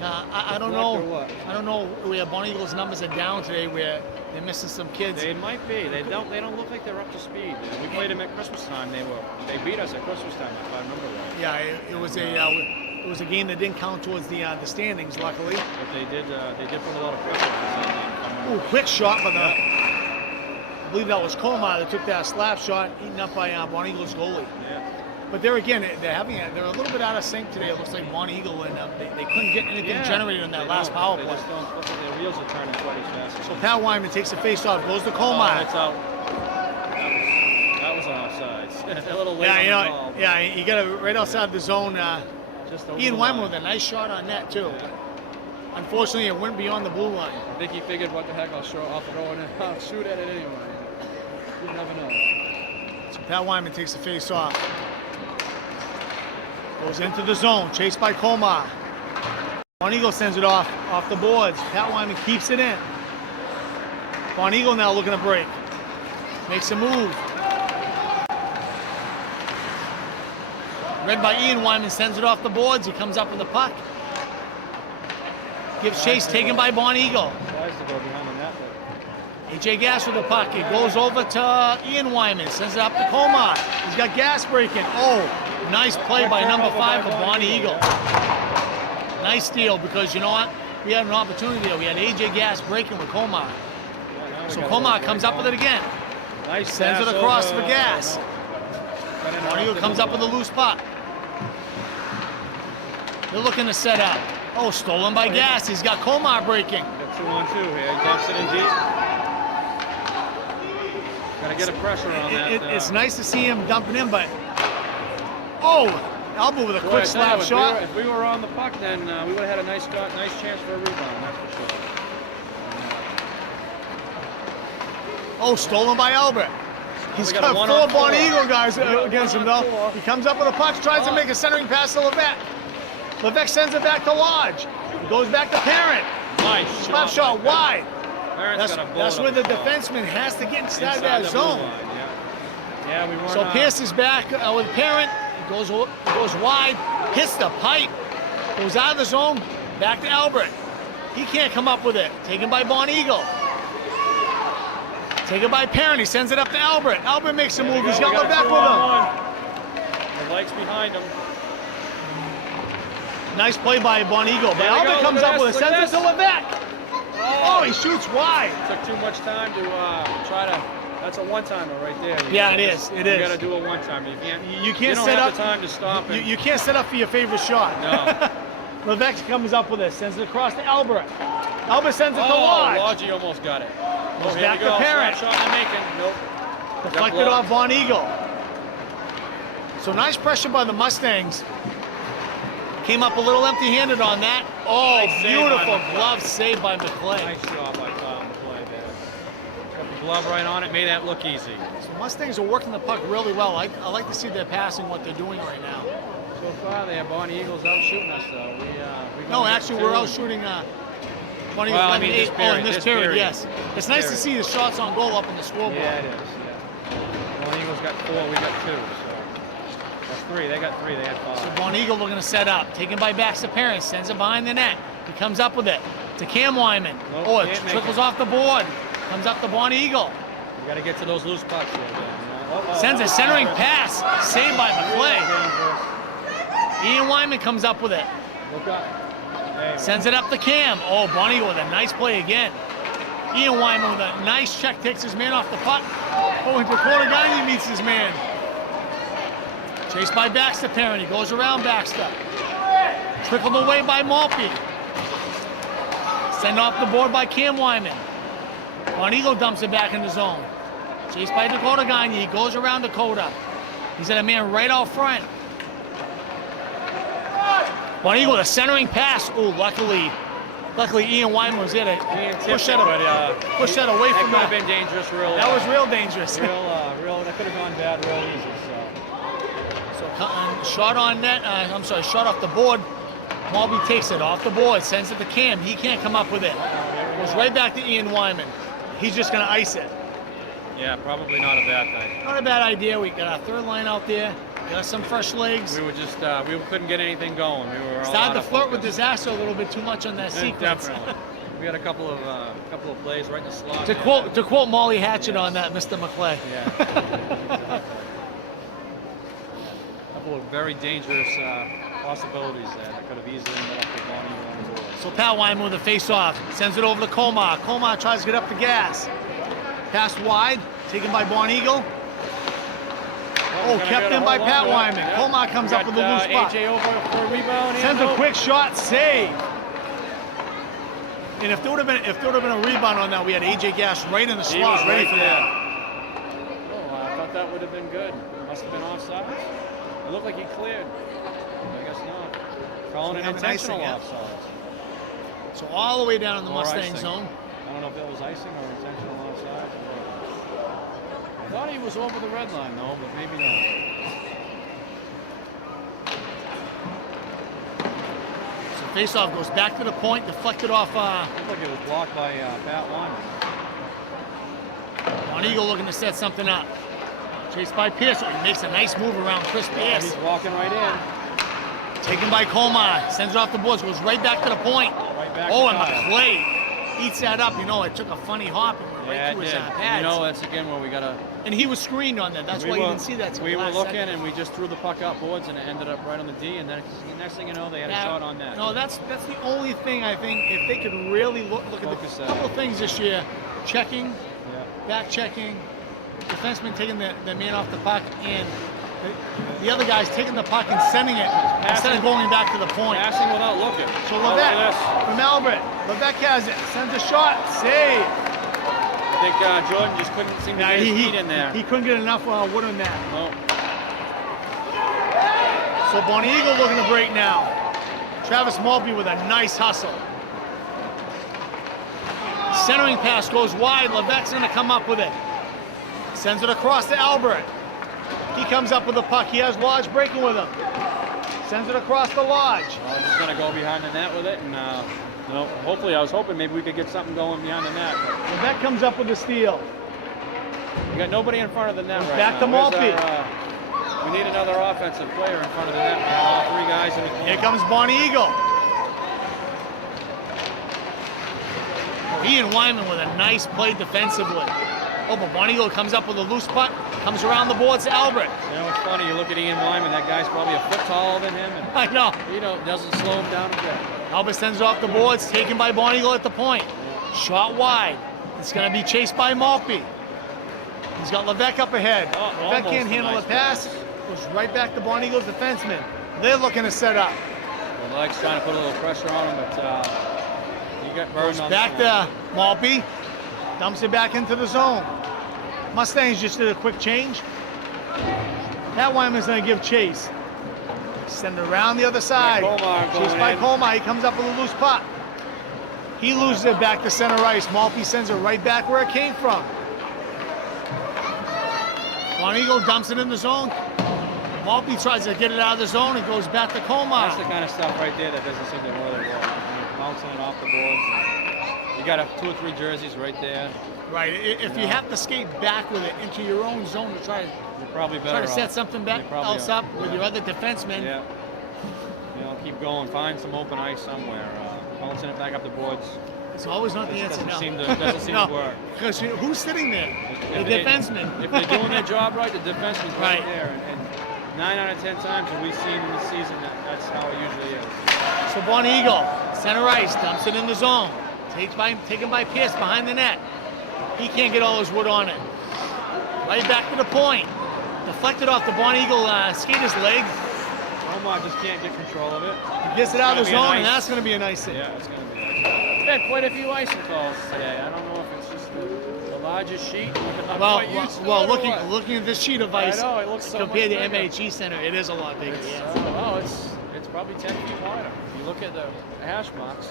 I don't know. I don't know where Bonny Eagle's numbers are down today, where they're missing some kids. They might be. They don't look like they're up to speed. We played them at Christmas time. They beat us at Christmas time, if I remember right. Yeah, it was a game that didn't count towards the standings, luckily. But they did put a lot of pressure on us. Ooh, quick shot by I believe that was Colmar that took that slap shot, eaten up by Bonny Eagle's goalie. Yeah. But they're a little bit out of sync today. It looks like Bonny Eagle, and they couldn't get anything generated on that last power play. They just don't look like their wheels are turning quite as fast. So Pat Wyman takes the face off, goes to Colmar. That's out. That was an offside. A little late. Yeah, on the ball. yeah, he got it right outside the zone. Ian Wyman with a nice shot on net too. Yeah. Unfortunately, it went beyond the blue line. I think he figured, what the heck, I'll throw it and I'll shoot at it anyway. You never know. So Pat Wyman takes the face off. Goes into the zone, chased by Colmar. Bonny Eagle sends it off the boards. Pat Wyman keeps it in. Bonny Eagle now looking to break. Makes a move. Read by Ian Wyman, sends it off the boards. He comes up with the puck. Gives chase, taken by Bonny Eagle. Tries to go behind the net, but AJ Gas with the puck. It goes over to Ian Wyman. Sends it up to Colmar. He's got Gas breaking. Oh, nice play by number 5 for Bonny Eagle. Nice steal, because you know what? We had an opportunity there. We had AJ Gas breaking with Colmar. So Colmar comes up with it again. Nice. Sends it across for Gas. Bonny Eagle comes up with a loose puck. They're looking to set up. Oh, stolen by Gas. He's got Colmar breaking. Got 2-on-2 here. He dumps it in deep. Got to get a pressure on that. It's nice to see him dumping in, but elbow with a quick slap shot. If we were on the puck, then we would have had a nice chance for a rebound. That's for sure. Oh, stolen by Albert. He's got 4 Bonny Eagle guys against him, though. He comes up with a puck, tries to make a centering pass to Levesque. Levesque sends it back to Lodge. He goes back to Parent. Nice Slap shot wide. That's where the defenseman has to get inside that zone. Yeah, we weren't. So Pierce is back with Parent. He goes wide, hits the pipe, goes out of the zone, back to Albert. He can't come up with it. Taken by Bonny Eagle. Taken by Parent. He sends it up to Albert. Albert makes a move. He's got Levesque with him. The legs behind him. Nice play by Bonny Eagle. But Albert comes up with it. Sends it to Levesque. Oh, Oh, he shoots wide. Took too much time to try to. That's a one-timer right there. Yeah, it is. It is. You got to do a one-timer. You can't don't set have up the time to stop. You can't set up for your favorite shot. No. Levex comes up with it, sends it across to Albert. Albert sends it to Oh, Lodge. Lodge almost got it. Goes Here back we to go. Parrott. Shot I'm making. Nope. Deflected off Bonny Eagle. So nice pressure by the Mustangs. Came up a little empty-handed on that. Oh, Nice save beautiful by McClay. glove save by McClay. Nice job by McClay there. Got the glove right on it. Made that look easy. So Mustangs are working the puck really well. I like to see their passing, what they're doing right now. So far, they have Bonny Eagles out shooting us, though. No, actually, we're out shooting Bonny Eagle. Well, I mean, this period, in this period, yes. It's nice to see the shots on goal up on the scoreboard. Yeah, it is. Yeah. Bonny Eagles got 4, we got 2. So that's 3. They got 3. They had 5. So Bonny Eagle looking to set up. Taken by Baxter Parent. Sends it behind the net. He comes up with it to Cam Wyman. Nope, Oh, it can't make trickles it. off the board. Comes up to Bonny Eagle. You got to get to those loose pucks here. Sends a centering pass. Saved by McClay. Ian Wyman comes up with it. Look up. There you Sends it up to Cam. Oh, Bonny Eagle with a nice play again. Ian Wyman with a nice check. Takes his man off the puck. Oh, into the corner guy, he meets his man. Chased by Baxter Parent. He goes around Baxter. Trickled away by Maltby. Sent off the board by Cam Wyman. Bonny Eagle dumps it back in the zone. Chased by Dakota Gagne. He goes around Dakota. He's at a man right out front. Bonny Eagle with a centering pass. Oh, luckily Ian Wyman was there to push that away from that. That could have been dangerous, real. That was real dangerous. Real. That could have gone bad real easy. So shot on net. Shot off the board. Maltby takes it off the board, sends it to Cam. He can't come up with it. Goes right back to Ian Wyman. He's just going to ice it. Yeah, probably not a bad thing. Not a bad idea. We got our third line out there. Got some fresh legs. We were just we couldn't get anything going. We were all started to out of flirt focus. with disaster a little bit too much on that sequence. Definitely. We had a couple of plays right in the slot. to quote Molly Hatchet on that, Mr. McClay. Yeah. A couple of very dangerous possibilities there that could have easily ended up with Bonny on the board. So Pat Wyman with a face-off, sends it over to Colmar. Colmar tries to get up the gas. Pass wide, taken by Bonny Eagle. Oh, kept in by Pat Wyman. Yep. Colmar comes up with the loose puck. AJ over for a rebound. Sends a quick shot, save. And if there would have been a rebound on that, we had AJ Gash right in the slot, ready for that. Oh, I thought that would have been good. Must have been offside. It looked like he cleared. I guess not. Calling an intentional offside. So all the way down in the Mustang icing. zone. I don't know if that was icing or intentional offside. I thought he was over the red line though, but maybe not. So face-off goes back to the point, deflected off. Looked like it was blocked by Pat Wyman. Bonny Eagle looking to set something up. Chased by Pierce. He makes a nice move around Chris Pierce. He's walking right in. Taken by Colmar. Sends it off the boards. Goes right back to the point. Right back Oh, to and Kyle. McClay eats that up. You know, it took a funny hop and went right through his pads. You know, that's again where we got to... And he was screened on that. That's why you didn't see that. We were looking and we just threw the puck up boards and it ended up right on the D. And then next thing you know, they had a shot on that. No, that's the only thing I think. If they could really look at Focus the that. couple of things this year, checking, Yeah. back checking, defenseman taking the man off the puck, and the other guy's taking the puck and sending it instead of going back to the point. Passing without looking. So Oh, look at Levesque from Albert. Levesque has it. Sends a shot. Save. I think Jordan just couldn't seem to get his feet in there. He couldn't get enough wood on that. Oh. So Bonny Eagle looking to break now. Travis Maltby with a nice hustle. Centering pass goes wide. Levesque's going to come up with it. Sends it across to Albert. He comes up with the puck. He has Lodge breaking with him. Sends it across the Lodge. Just going to go behind the net with it. And no, hopefully, I was hoping maybe we could get something going behind the net. Levesque comes up with the steal. We got nobody in front of the net right Back now. to Maltby. We need another offensive player in front of the net. We have all 3 guys in the corner. Here comes Bonny Eagle. Ian Wyman with a nice play defensively. Oh, but Bonny Eagle comes up with a loose puck, comes around the boards to Albert. You know, it's funny. You look at Ian Wyman. That guy's probably a foot taller than him, and I know. doesn't slow him down a bit. Albert sends it off the boards, taken by Bonny Eagle at the point. Shot wide. It's going to be chased by Maltby. He's got Levesque up ahead. Levesque can't handle the pass. Goes right back to Bonny Eagles defenseman. They're looking to set up. Well, Mike's trying to put a little pressure on him, but he got burned on back to Maltby. Dumps it back into the zone. Mustangs just did a quick change. Pat Wyman's going to give chase. Send it around the other side. Chased by Colmar. He comes up with a loose puck. He loses it back to center ice. Maltby sends it right back where it came from. Bonny Eagle dumps it in the zone. Maltby tries to get it out of the zone and goes back to Colmar. That's the kind of stuff right there that doesn't seem to really work. Bouncing it off the boards. And you got 2 or 3 jerseys right there. Right. If you have to skate back with it into your own zone to try you're probably better to set something else up with your other defensemen. Yeah. Keep going. Find some open ice somewhere. Bouncing it back up the boards. It's always not the answer. Doesn't seem to work. Because who's sitting there? The defenseman. If they're doing their job right, the defenseman's right there. And 9 out of 10 times that we've seen in the season, that's how it usually is. So Bonny Eagle, center ice, dumps it in the zone. Taken by Pierce behind the net. He can't get all his wood on it. Right back to the point. Deflected off the Bonny Eagle skater's leg. Omar just can't get control of it. He gets it out of the zone, and that's going to be a nice hit. Yeah, it's going to be nice. There's been quite a few icing calls today. I don't know if it's just the largest sheet. Well, looking at this sheet of ice, I know, it looks so compared to much bigger. MHE Center, it is a lot bigger. It's probably 10 feet wider. If you look at the hash marks,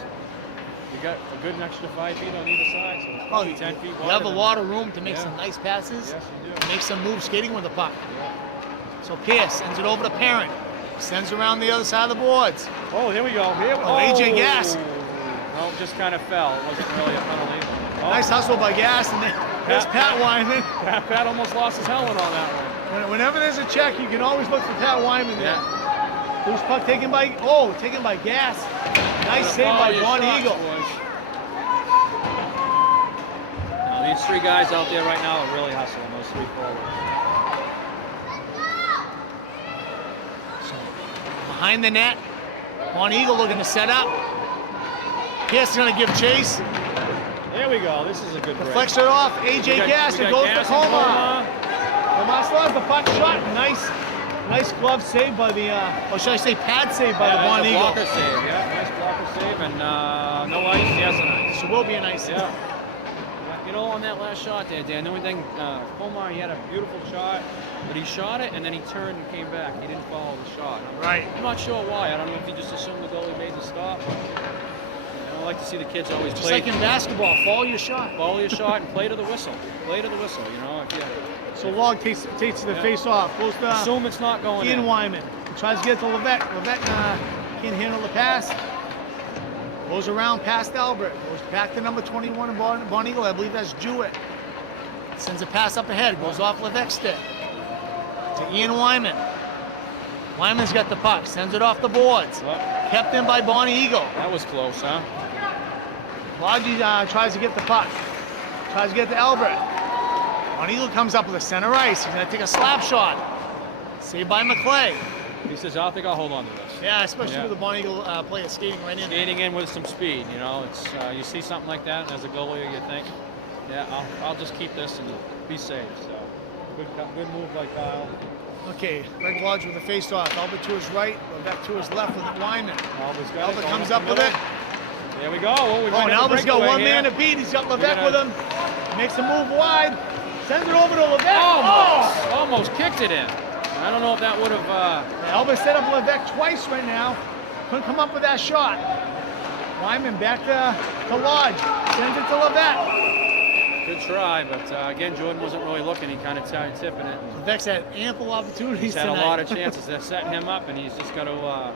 you got a good extra 5 feet on either side, so it's probably 10 feet wider. You have a lot of room to make some nice passes. Yes, you do. Make some moves skating with the puck. Yeah. So Pierce sends it over to Parent. Sends around the other side of the boards. Oh, here we go. AJ Gass. No, just kind of fell. It wasn't really a penalty. Nice hustle by Gass, and then there's Pat Wyman. Pat almost lost his helmet on that one. Whenever there's a check, you can always look for Pat Wyman there. Loose puck taken by Gass. Nice save by Bonny Eagle. Now, these 3 guys out there right now are really hustling, those 3 forwards. Behind the net, Bonny Eagle looking to set up. Pierce is going to give chase. There we go. This is a good break. Deflects it off. AJ Gass and goes to Colmar. Colmar still has the puck shot. Nice glove save by the, or should I say pad save by the Bonny Eagle. Blocker save, nice blocker save, and no ice. Yes, an ice. So will be an ice. Yeah. On that last shot there, Dan, the only thing, Colmar, he had a beautiful shot, but he shot it and then he turned and came back. He didn't follow the shot. I'm not sure why. I don't know if he just assumed the goalie made the stop. I like to see the kids always play. Just like in basketball, follow your shot. Follow your shot and play to the whistle. Play to the whistle, So Log takes the face off. Goes to assume it's not going Ian Wyman. He tries to get it to Levesque. Levesque can't handle the pass. Goes around past Albert. Goes back to number 21 in Bonny Eagle. I believe that's Jewett. Sends a pass up ahead. Goes off Levesque's stick to Ian Wyman. Wyman's got the puck. Sends it off the boards. Kept in by Bonny Eagle. That was close, huh? Lodgy tries to get the puck. Tries to get to Albert. Bonny Eagle comes up with a center ice. He's going to take a slap shot. Saved by McClay. He says, I think I'll hold on to this. Yeah, especially with the Bonny Eagle player skating right in. Skating in with some speed, It's you see something like that, and as a goalie, you think, I'll just keep this and be safe. So, good move by Kyle. Okay, Greg Lodge with the face-off. Albert to his right, Levesque to his left with Wyman. Albert comes up with it. There we go. And Albert's got one man to beat. He's got Levesque with him. Makes a move wide. Sends it over to Levesque. Almost kicked it in. I don't know if that would have... Albert set up Levesque twice right now. Couldn't come up with that shot. Wyman back to Lodge. Sends it to Levesque. Good try, but again, Jordan wasn't really looking. He kind of tried tipping it. Levesque's had ample opportunities tonight. He's had a lot of chances. They're setting him up, and he's just got to...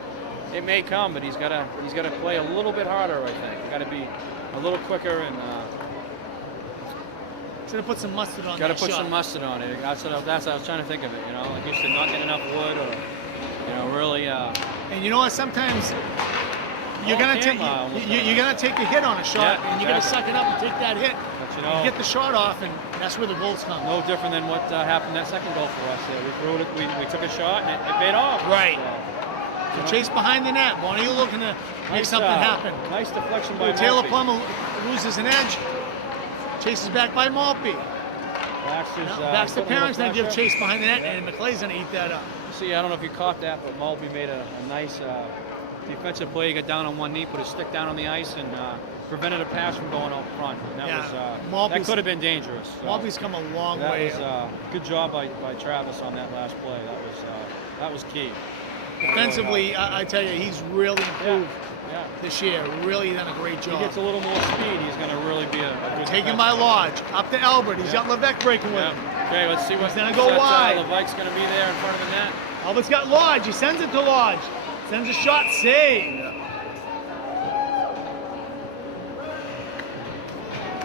it may come, but he's got to play a little bit harder, I think. He's got to be a little quicker and... He's going to put some mustard on Got to that put shot. some mustard on it. That's what I was trying to think of it, Like you said, not getting enough wood or, really... And you know what? Sometimes you're gonna take a hit on a shot, and you're gonna suck it up and take that hit. But, you get the shot off, and that's where the goals come. No different than what happened that second goal for us there. We threw it, we took a shot, and it paid off. Right. So chase behind the net. Bonny looking to make something happen. Nice deflection by Taylor Maltby. Plummer loses an edge. Chases back by Maltby. Backs the parents, then give chase behind the net, and McClay's going to eat that up. See, I don't know if you caught that, but Maltby made a nice defensive play. He got down on one knee, put his stick down on the ice, and prevented a pass from going out front. And that could have been dangerous. So Maltby's come a long way. That was good job by Travis on that last play. That was key. Defensively, I tell you, he's really improved this year. Really done a great job. He gets a little more speed, he's going to really be a good taken by Lodge. Up to Albert. He's got Levesque breaking with him. Okay, let's see what's going to go wide. Levesque's going to be there in front of the net. Albert's got Lodge. He sends it to Lodge. Sends a shot. Save.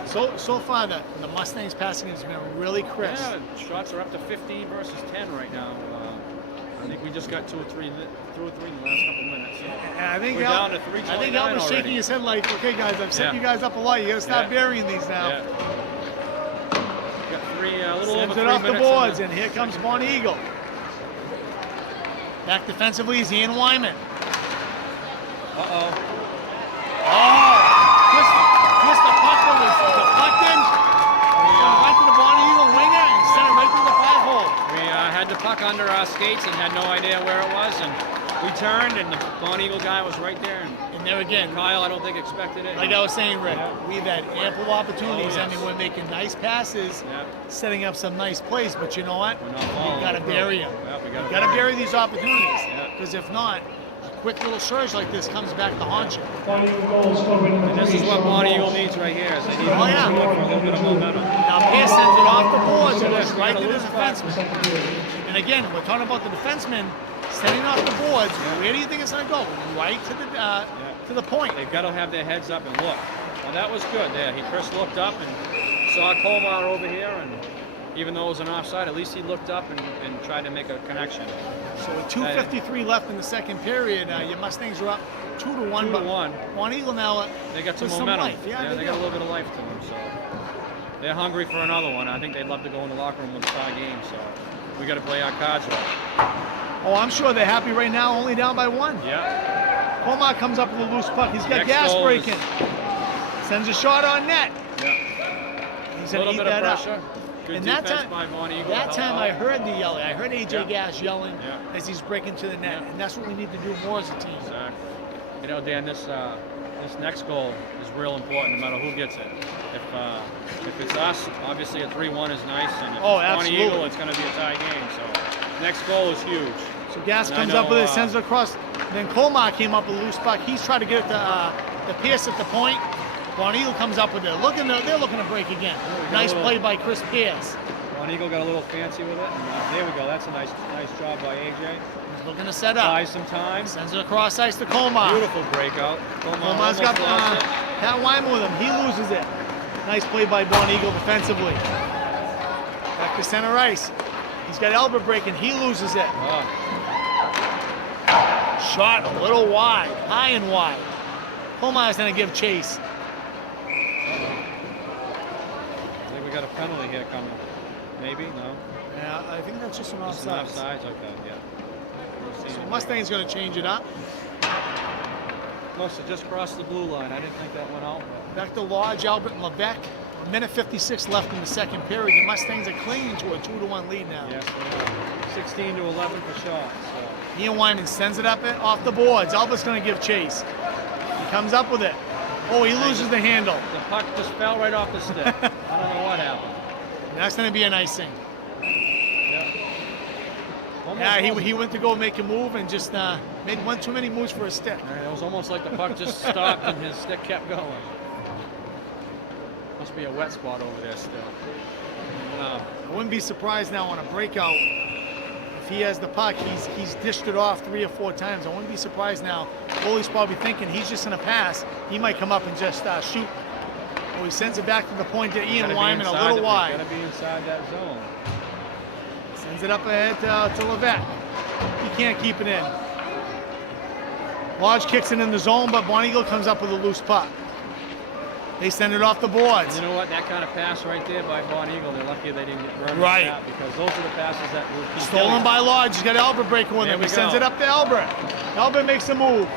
So far, the Mustangs passing has been really crisp. Yeah, shots are up to 15 versus 10 right now. I think we just got two or three in the last couple minutes. So and I think we're down to 329 I think Albert's shaking his head like, okay, guys, I've set you guys up a lot. You got to stop burying these now. Yeah. Got a little Sends over 3 it off the minutes boards, and here comes Bonny Eagle. Back defensively is Ian Wyman. Uh-oh. Just the puck that was deflected. Right to the Bonny Eagle winger and sent it right through the 5-hole. We had the puck under our skates and had no idea where it was, and we turned, and the Bonny Eagle guy was right there. And there again, Kyle, I don't think expected it. Like I was saying, Rick, we've had ample opportunities. Oh, yes. I mean, we're making nice passes, setting up some nice plays, but you know what? We've got to bury them. We've got to bury these opportunities, because if not, a quick little surge like this comes back to haunt you. And this is what Bonny Eagle needs right here. Is they need for a little bit of momentum. Now Pierce sends it off the boards and goes right to the defenseman. And again, we're talking about the defenseman sending off the boards. Where do you think it's going to go? Right to the point. They've got to have their heads up and look. Well, that was good there. He first looked up and saw Colmar over here, and even though it was an offside, at least he looked up and tried to make a connection. So with 2:53 left in the second period, your Mustangs are up 2-1. 2-1. Bonny Eagle now they got some momentum. Life. Yeah, they got a little bit of life to them. So they're hungry for another one. I think they'd love to go in the locker room with a tie game. So we got to play our cards right. Oh, I'm sure they're happy right now, only down by 1. Yeah. Colmar comes up with a loose puck. He's got gas breaking. Sends a shot on net. Yeah. He's going to eat that up. Good and defense by Bonny Eagle. That time I heard the yelling. I heard AJ Gas yelling as he's breaking to the net. And that's what we need to do more as a team. Exactly. You know, Dan, this next goal is real important no matter who gets it. If it's us, obviously a 3-1 is nice. And if it's Bonny Eagle, it's going to be a tie game. So next goal is huge. So Gas comes up with it, sends it across. Then Colmar came up with a loose puck. He's trying to get it to Pierce at the point. Bonny Eagle comes up with it. They're looking to break again. Nice play by Chris Pierce. Bonny Eagle got a little fancy with it. And, there we go. That's a nice job by AJ. He's looking to set up. Buys some time. Sends it across ice to Colmar. Beautiful breakout. Colmar's got Pat Wyman with him. He loses it. Nice play by Bonny Eagle defensively. Back to center ice. He's got Albert breaking. He loses it. Shot a little wide, high and wide. Colmar's going to give chase. I think we got a penalty here coming. Maybe? No? Yeah, I think that's just an offside. Offsides? Okay, yeah. So Mustang's going to change it up. Must have just crossed the blue line. I didn't think that went out. Back to Lodge, Albert, and Levesque. A minute 56 left in the second period. The Mustangs are clinging to a 2-1 lead now. Yes, 16-11 for shots. So. Ian Wyman sends it up off the boards. Albert's going to give chase. He comes up with it. Oh, he loses the handle. The puck just fell right off the stick. I don't know what happened. That's going to be an icing. Yeah, he went to go make a move and just made one too many moves for a stick. It was almost like the puck just stopped and his stick kept going. Must be a wet spot over there still. I wouldn't be surprised now on a breakout if he has the puck. He's dished it off 3 or 4 times. I wouldn't be surprised now. Goalie's probably thinking he's just going to pass. He might come up and just shoot. Oh, he sends it back to the point to Ian Wyman a little wide. Got to be inside that zone. Sends it up ahead to Levesque. He can't keep it in. Lodge kicks it in the zone, but Bonny Eagle comes up with a loose puck. They send it off the boards. You know what? That kind of pass right there by Bonny Eagle, they're lucky they didn't get burned right. That because those are the passes that will keep Stolen by Lodge. He's got Albert breaking with him. He sends it up to Albert. Albert makes a move.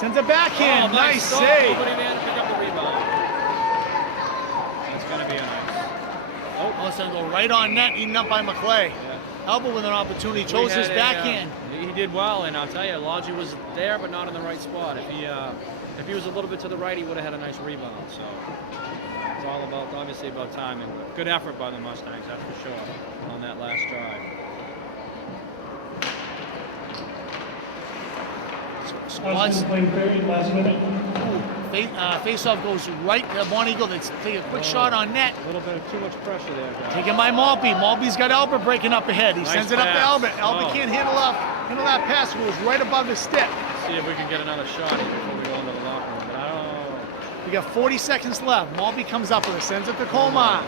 Sends it backhand. Nice save. Nobody there to pick up the rebound. nice. Oh, Oh, it's going to go right on net, eaten up by McClay. yeah. Elba with an opportunity, chose his backhand. He did well, and I'll tell you, Logie was there, but not in the right spot. If he was a little bit to the right, he would have had a nice rebound. So it's all about, obviously, about timing. But good effort by the Mustangs, that's for sure, on that last drive. Last period, last minute. Face-off goes right to Bonny Eagle. They take a quick shot on net. A little bit of too much pressure there, guys. Taken by Maltby. Maltby's got Albert breaking up ahead. He Nice sends it up to pass. Albert. Albert Oh. can't handle that pass. It goes right above his stick. See if we can get another shot here before we go into the locker room. But I don't know. We got 40 seconds left. Maltby comes up with it, sends it to Colmar.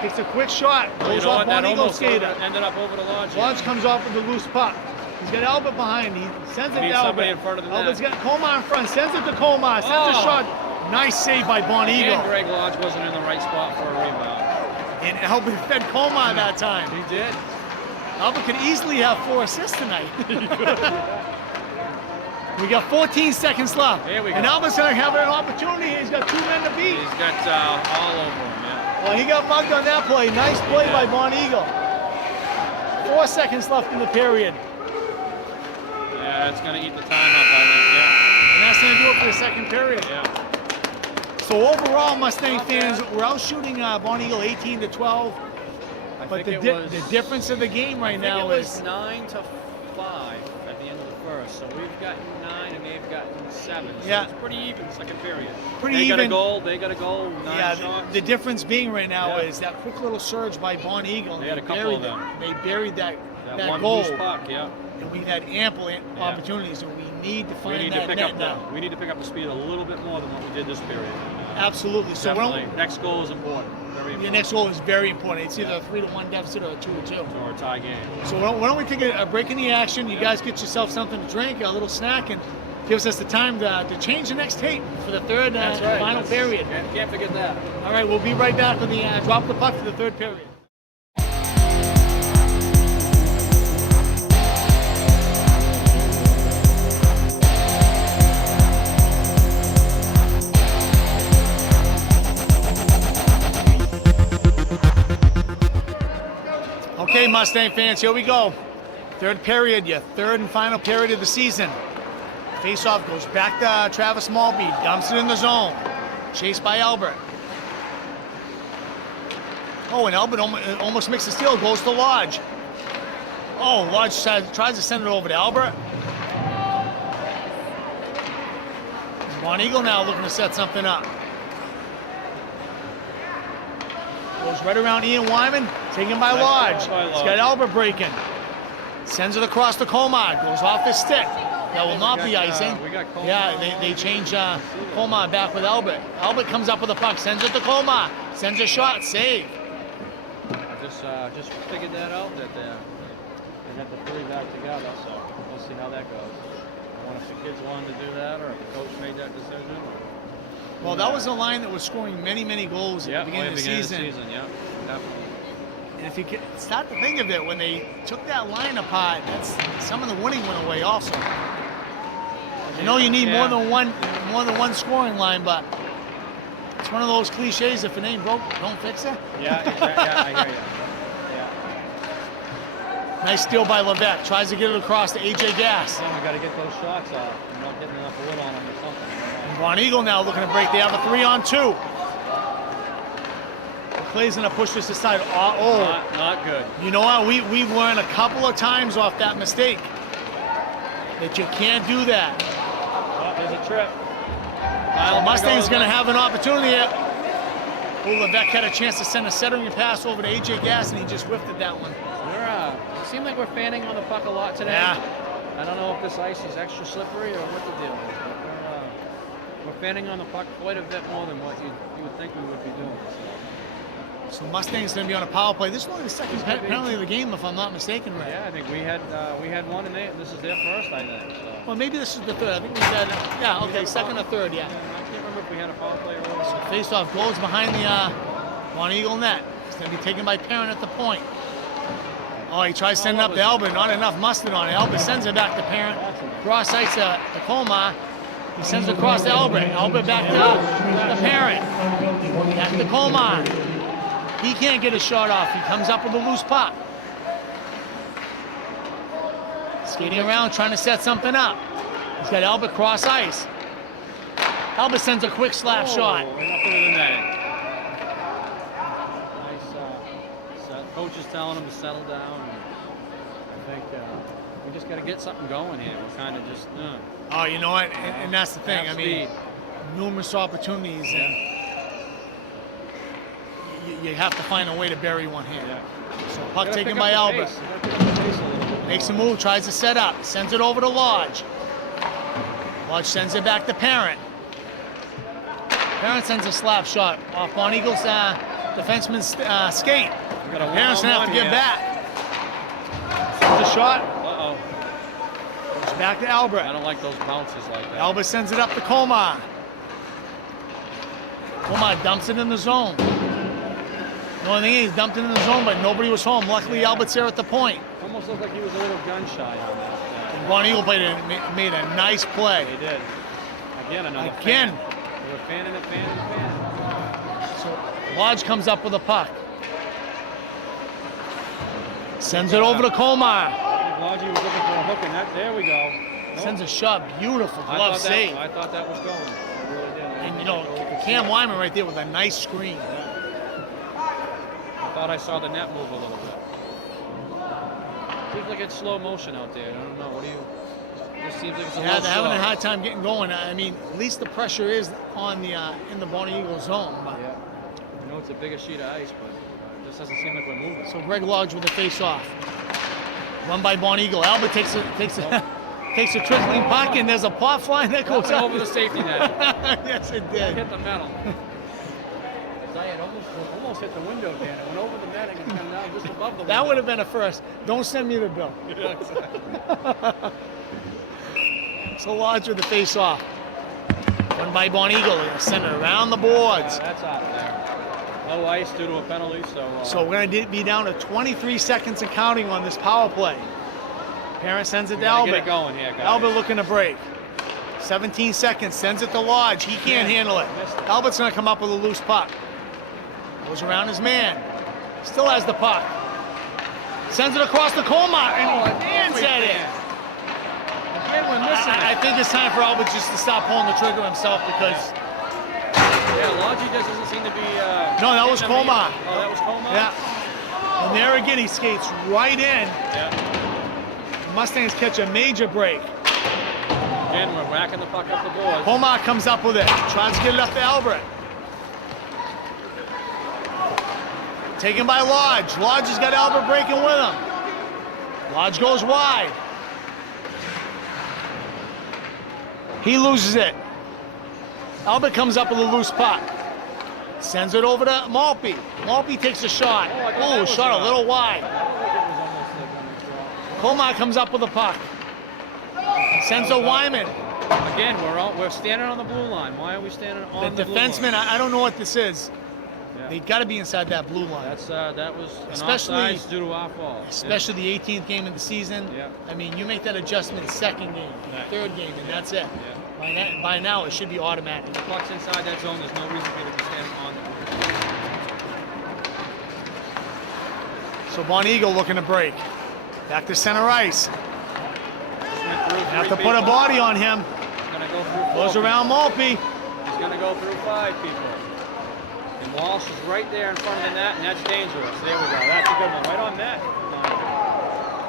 Takes a quick shot. Well, you Goes know off what? That Bonny Eagle almost skater. ended up over to Logie. Lodge comes off with the loose puck. He's got Albert behind. He sends it He to needs somebody Albert. in front of the net. Albert's got Colmar in front. Sends it to Colmar. Sends a Oh. shot. Nice save by Bonny Eagle. And Greg Lodge wasn't in the right spot for a rebound. And Albert fed Colmar that time. He did. Albert could easily have 4 assists tonight. We got 14 seconds left. Here we And go. Albert's going to have an opportunity. He's got 2 men to beat. He's got all over him, yeah. Well, he got mugged on that play. Nice play by Bonny Eagle. 4 seconds left in the period. Yeah, it's going to eat the time up, I think, And that's going to do it for the second period. yeah. So overall, Mustang fans, we're out shooting Bonny Eagle 18 to 12. I But think the it was, difference of the game right now it was is 9 to 5 at the end of the first. So we've gotten 9 and they've gotten 7. So Yeah. it's pretty even second period. Pretty They got a even. goal, they got a goal, 9 yeah. shots. The difference being right now Yeah. is that quick little surge by Bonny Eagle. They had a couple buried of them. They buried that one goal, loose puck, yeah. and we've had ample opportunities, and we need to We find need to that pick net up now. we need to pick up the speed a little bit more than what we did this period. Absolutely. So Definitely. Next goal is important. Very the important. next goal is very important. It's either a 3-1 deficit or a 2-2. Or a tie game. So why don't we take a break in the action? You guys get yourself something to drink, a little snack, and gives us the time to change the next tape for the third That's right. final period. Can't forget that. All right, we'll be right back with the drop the puck for the third period. Okay, Mustang fans, here we go. Third period, your third and final period of the season. Face-off goes back to Travis Maltby, dumps it in the zone. Chased by Albert. Oh, and Albert almost makes the steal, goes to Lodge. Oh, Lodge tries to send it over to Albert. Bonny Eagle now looking to set something up. Goes right around Ian Wyman, taken by Lodge. He's got Albert breaking. Sends it across to Colmar, goes off the stick. That will not be icing. We got Colmar. Yeah, they change Colmar back with Albert. Albert comes up with a puck, sends it to Colmar, sends a shot, save. I just figured that out, that they got the 3 back together, so we'll see how that goes. I wonder if the kids wanted to do that, or if the coach made that decision. Well, that was a line that was scoring many, many goals at the beginning of the season. Yeah, definitely. And if you start to think of it, when they took that line apart, some of the winning went away also. I know you need more than one scoring line, but it's one of those cliches: if it ain't broke, don't fix it. Yeah, I hear you. Yeah. Nice steal by Levesque. Tries to get it across to AJ Gass. We got to get those shots off. We're not getting enough wood on them or something. And Bonny Eagle now looking to break. They have a 3-on-2. Clay's gonna push this aside. Not good. You know what? We've learned a couple of times off that mistake that you can't do that. Oh, there's a trip. So Mustang's going to have an opportunity here. Oh, Levesque had a chance to send a centering pass over to AJ Gass, and he just whiffed at that one. It seems like we're fanning on the puck a lot today. Yeah. I don't know if this ice is extra slippery or what the deal is, but we're fanning on the puck quite a bit more than what you would think we would be doing. So Mustang's going to be on a power play. This is only the second penalty of the game, if I'm not mistaken, right? Yeah, I think we had one, and this is their first, I think. So. Well, maybe this is the third. I think we said, yeah, okay, second or third, yeah. I can't remember if we had a foul play earlier. So face-off goes behind the Bonny Eagle net. It's going to be taken by Parent at the point. Oh, he tries sending up to Albert. Not enough mustard on it. Albert sends it back to Parent. Cross ice to Colmar. He sends it across to Albert. Albert back to the parent. Back to Coleman. He can't get a shot off. He comes up with a loose puck. Skating around, trying to set something up. He's got Albert cross ice. Albert sends a quick slap shot. Right up into the netting. Nice. Coach is telling him to settle down. I think we just got to get something going here. We're kind of just. Oh, you know what? And that's the thing. I mean, numerous opportunities, and you have to find a way to bury one here. Yeah. So puck taken by Albert. Makes a move, tries to set up, sends it over to Lodge. Lodge sends it back to Parent. Parent sends a slap shot off Bonny Eagles defenseman's skate. Parent's gonna have to get back. Sends a shot. Uh-oh. It's back to Albert. I don't like those bounces like that. Albert sends it up to Coleman. Coleman dumps it in the zone. The only thing is, he dumped it in the zone, but nobody was home. Luckily, Albert's there at the point. Almost looked like he was a little gun shy on that. And Bonny Eagle made a nice play. They did. Again, another Again. fan. They were fanning it. So Lodge comes up with a puck. Sends it over to Coleman. Lodge was looking for a hook, and there we go. Nope. Sends a shot. Beautiful glove save. I thought that was going. I really did. And, you know, Cam Wyman right there with a nice screen. I thought I saw the net move a little bit. Seems like it's slow motion out there. I don't know. What do you? It seems like it's a little They're having slow. a hard time getting going. I mean, at least the pressure is on the in the Bonny Eagle zone. But Yeah. I know it's a bigger sheet of ice, but it just doesn't seem like we're moving. so Greg Lodge with the face-off. Run by Bonny Eagle. Albert takes a trickling puck, and there's a pop flying that goes Went up. over the safety net. Yes, it It did. hit the metal. Zion almost hit the window, Dan. It went over the netting and came down just above the window. That would have been a first. Don't send me the bill. Yeah, exactly. So Lodge with the face-off. Run by Bonny Eagle. Send it around the boards. That's out of there. No ice due to a penalty, so. So we're going to be down to 23 seconds and counting on this power play. Parent sends it to gotta Albert. get it going here, guys. Albert looking to break. 17 seconds, sends it to Lodge. He can't handle it. Missed it. Albert's going to come up with a loose puck. Goes around his man. Still has the puck. Sends it across the Coleman, and Dan said it. Again, we're missing I it. think it's time for Albert just to stop pulling the trigger himself because, Yeah, Logie just doesn't seem to be. No, that was hitting him Coleman. either. Oh, that was Coleman? yeah. And there again, he skates right in. Yeah. Mustangs catch a major break. Again, we're whacking the puck up the board. Coleman comes up with it. Tries to get it up to Albert. Taken by Lodge. Lodge has got Albert breaking with him. Lodge goes wide. He loses it. Albert comes up with a loose puck. Sends it over to Malpe. Malpe takes a shot. I thought that Oh, was shot a wrong. little wide. I think it was almost like on the draw. Coleman comes up with a puck. Sends to Wyman. Again, we're standing on the blue line. Why are we standing on The the blue line? defenseman, I don't know what this is. Yeah. They got to be inside that blue line. That was an Especially- offsides due to our fault. Especially the 18th game of the season. Yeah. I mean, you make that adjustment second game, Right. third game, and that's it. Yeah. By now, it should be automatic. The puck's inside that zone. There's no reason for you to be standing on the blue line. So Bonny Eagle looking to break. Back to center ice. Went through Have three to put a people. body on him. He's gonna go through four Goes around Malpe. people. He's gonna go through 5 people. And Walsh is right there in front of the net, and that's dangerous. There we go. That's a good one. Right on net.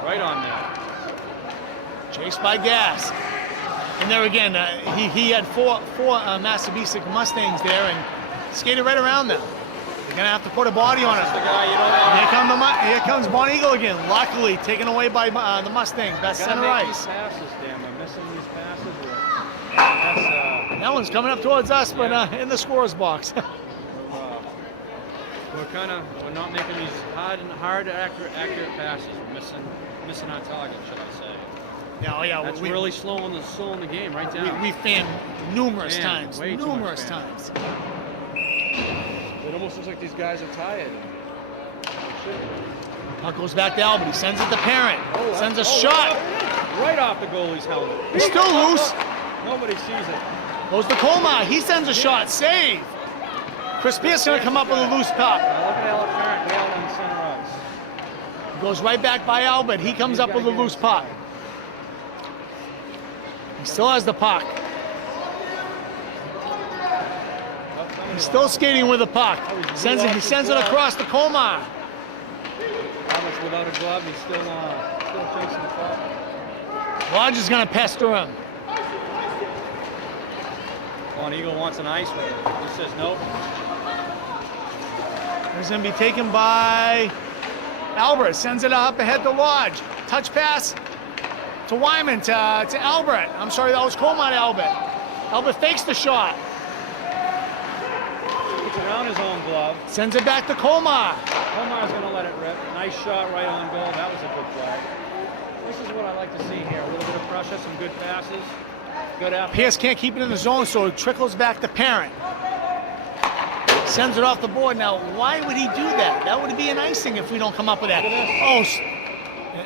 Right on net. Chased by Gas. And there again, he had four Massabesic Mustangs there and skated right around them. They're gonna have to put a body on That's the it. guy you don't want. Here comes Bonny Eagle again. Luckily, taken away by the Mustangs. That's Gotta center make ice. these passes, damn. We're missing these passes. That's, That one's coming up towards us, but in the scorer's box. we're not making these hard, accurate passes. We're missing our target, should I say? Yeah, That's really slowing the game right down. we fanned numerous Man, times. way too much Numerous fan. times. It almost looks like these guys are tired. Puck goes back to Albert. He sends it to Parent. Sends a Oh, shot. Right off the goalie's helmet. He's still loose. Nobody sees it. Goes to Colmar. He sends a shot. Save. Chris Pierce going to come up with a loose puck. Now look at Alec Parent way out on the center ice. Goes right back by Albert. He comes up with a loose puck. He still has the puck. He's still skating with the puck. He sends it across to Colmar. Almost without a glove, he's still chasing the puck. Lodge is going to pester him. Bonny Eagle wants an ice with him. He says nope. He's going to be taken by Albert. Sends it up ahead to Lodge. Touch pass to Wyman, to Albert. I'm sorry, that was Colmar to Albert. Albert fakes the shot. Puts it around his own glove. Sends it back to Colmar. Colmar's going to let it rip. Nice shot right on goal. That was a good play. This is what I like to see here. A little bit of pressure, some good passes. Good effort. Pierce can't keep it in the zone, so it trickles back to Parent. Sends it off the board. Now, why would he do that? That would be an icing if we don't come up with that. Oh,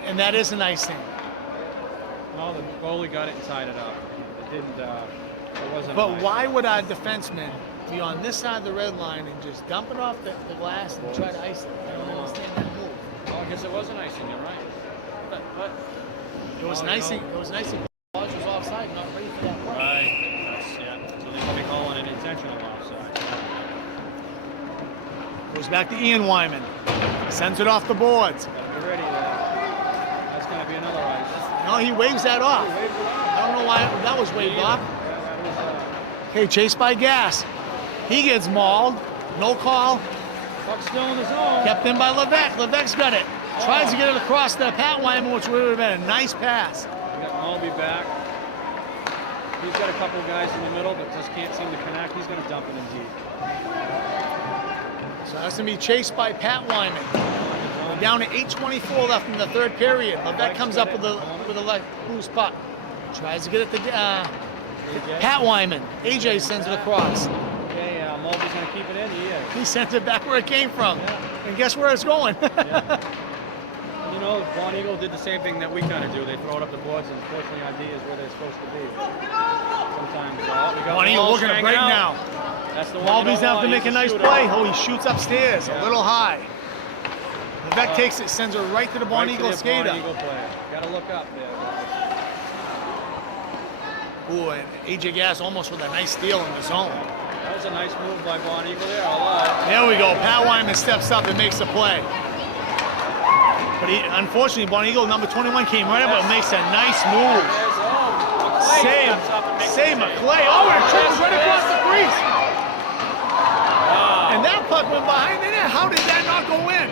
and that is an icing. No, the goalie got it and tied it up. It didn't. It wasn't. But why would our defenseman be on this side of the red line and just dump it off the glass and try to ice it? I don't understand that move. Well, I guess it was an icing. You're right. But it was an icing. It was an icing. Lodge was offside, not ready for that play. Right. Yeah. So they could be calling an intentional offside. Goes back to Ian Wyman. Sends it off the boards. Gotta be ready there. That's going to be another ice. No, he waves that off. He waved it off. I don't know why that was waved off. Yeah, that was, Okay, chased by Gas. He gets mauled. No call. puck's still in the zone. Kept in by Levesque. Levesque's got it. Tries to get it across to Pat Wyman, which would have been a nice pass. We got Malby back. He's got a couple of guys in the middle, but just can't seem to connect. He's going to dump it in deep. So that's going to be chased by Pat Wyman. We're down to 8:24 left in the third period. Levesque comes up with a loose puck. Tries to get it to Pat Wyman. AJ sends it across. Okay, Malby's going to keep it in. He is. He sends it back where it came from. Yeah. And guess where it's going? Yeah. You know, Bonny Eagle did the same thing that we kind of do. They throw it up the boards, and unfortunately, our D is where they're supposed to be. Sometimes, we got Bonny Eagle looking to break now. That's the one. Malby's have to make a nice play. Oh, he shoots upstairs, a little high. Levesque takes it, sends it right to the Bonny Eagle skater. Bonny Eagle player. Got to look up there, guys. Ooh, and AJ Gas almost with a nice steal in the zone. That was a nice move by Bonny Eagle there. I love it. There we go. Pat Wyman steps up and makes the play. But unfortunately, Bonny Eagle number 21 came right up and makes a nice move. Save McClay. Oh, and it trickles right across the crease. And that puck went behind the net. How did that not go in?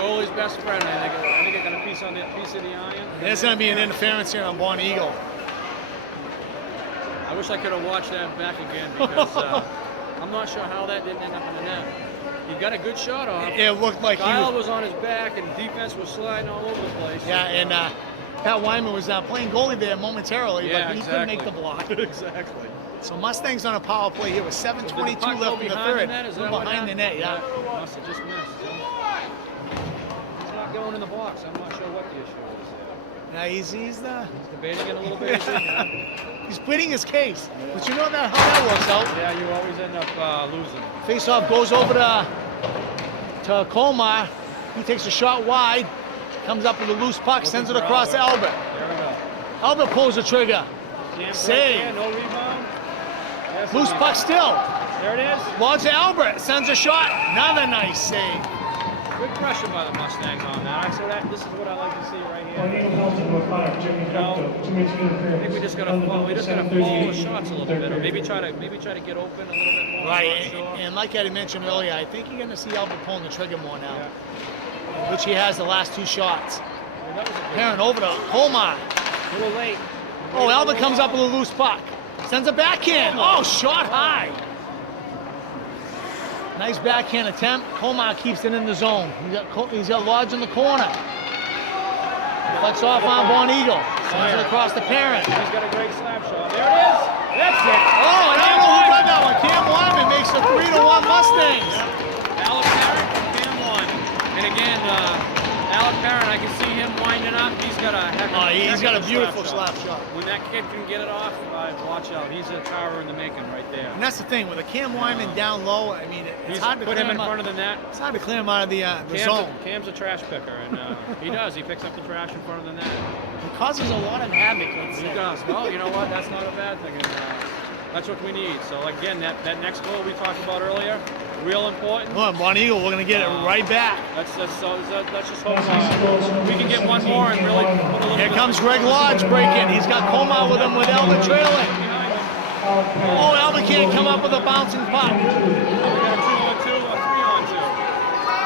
Goalie's best friend. I think it got a piece of the iron. There's going to be an interference here on Bonny Eagle. I wish I could have watched that back again because I'm not sure how that didn't end up in the net. He got a good shot off. It looked like Kyle was on his back and defense was sliding all over the place. Yeah, and Pat Wyman was playing goalie there momentarily, but he couldn't make the block. Exactly. So Mustangs on a power play here with 7:22 left in the third. Behind the net, yeah. Must have just missed. He's not going in the box. I'm not sure what the issue is there. Yeah, he's debating it a little bit. He's pleading his case, but you know how that works out. Yeah, you always end up losing. Face-off goes over to Colmar. He takes a shot wide, comes up with a loose puck, sends it across to Albert. There we go. Albert pulls the trigger. Save. No rebound. Yes, Loose puck still. There it is. Lodge to Albert, sends a shot. Another nice save. Good pressure by the Mustangs on that. This is what I like to see right here. Bonny Eagle penalty number 5, Jimmy Fecto, 2 minutes of interference. I think we just gotta follow the shots a little bit, or maybe try to get open a little bit more. Right, and like I mentioned earlier, I think you're going to see Albert pulling the trigger more now, which he has the last two shots. Parent over to Colmar. A little late. Oh, Albert comes up with a loose puck. Sends a backhand. Oh, shot high. Nice backhand attempt. Colmar keeps it in the zone. He's got Lodge in the corner. Flex off on Bonny Eagle. Sends it across the Parent. He's got a great slap shot. There it is. That's it. Oh, and I don't know who got that one. Cam Wyman makes the 3-1 Mustangs. Alec Parent and Cam Wyman. And again, Alec Parent, I can see him winding up. He's got a heck of a He's got a beautiful slap slap shot. When that kid can get it off, watch out. He's a tower in the making right there. And that's the thing with a Cam Wyman down low. I mean, it's hard to put clear him in out. front of the net. It's hard to clear him out of the zone. Cam's a trash picker, and he does. He picks up the trash in front of the net. He causes a lot of havoc. Let's He say. does. Well, you know what? That's not a bad thing. And, that's what we need. So again, that next goal we talked about earlier, real important. Come on, Bonny Eagle, we're going to get it right back. Let's just hope we can get one more and really put a little. Here comes Greg Lodge breaking. He's got Coma with him with Albert trailing. Oh, Albert can't come up with a bouncing puck. We got a 2-on-2 or 3-on-2.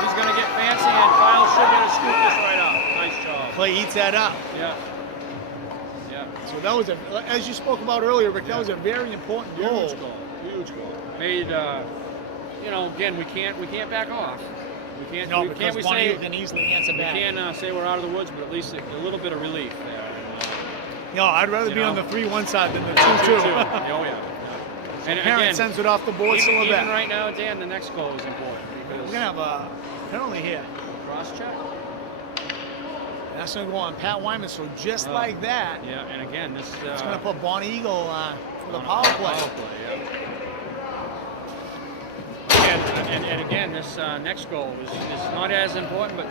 He's going to get fancy, and Kyle should get a scoop this right up. Nice job. Play eats that up. Yeah. Yeah. So that was, as you spoke about earlier, Rick, that was a very important goal. Huge goal. Huge goal. Made, you know, again, we can't back off. We can't. No, we because can't we Bonny say Eagle can easily answer we back. can't say we're out of the woods, but at least a little bit of relief there. No, I'd rather be on the 3-1 side than the 2-2. Oh yeah. And Parent again, sends it off the board, still a even bet. right now, Dan, the next goal is important We're because going to have a penalty here. cross check. That's going to go on Pat Wyman, so just like that, Yeah, and again, this it's going to put Bonny Eagle for the power play. Yeah. And again, this next goal is not as important, but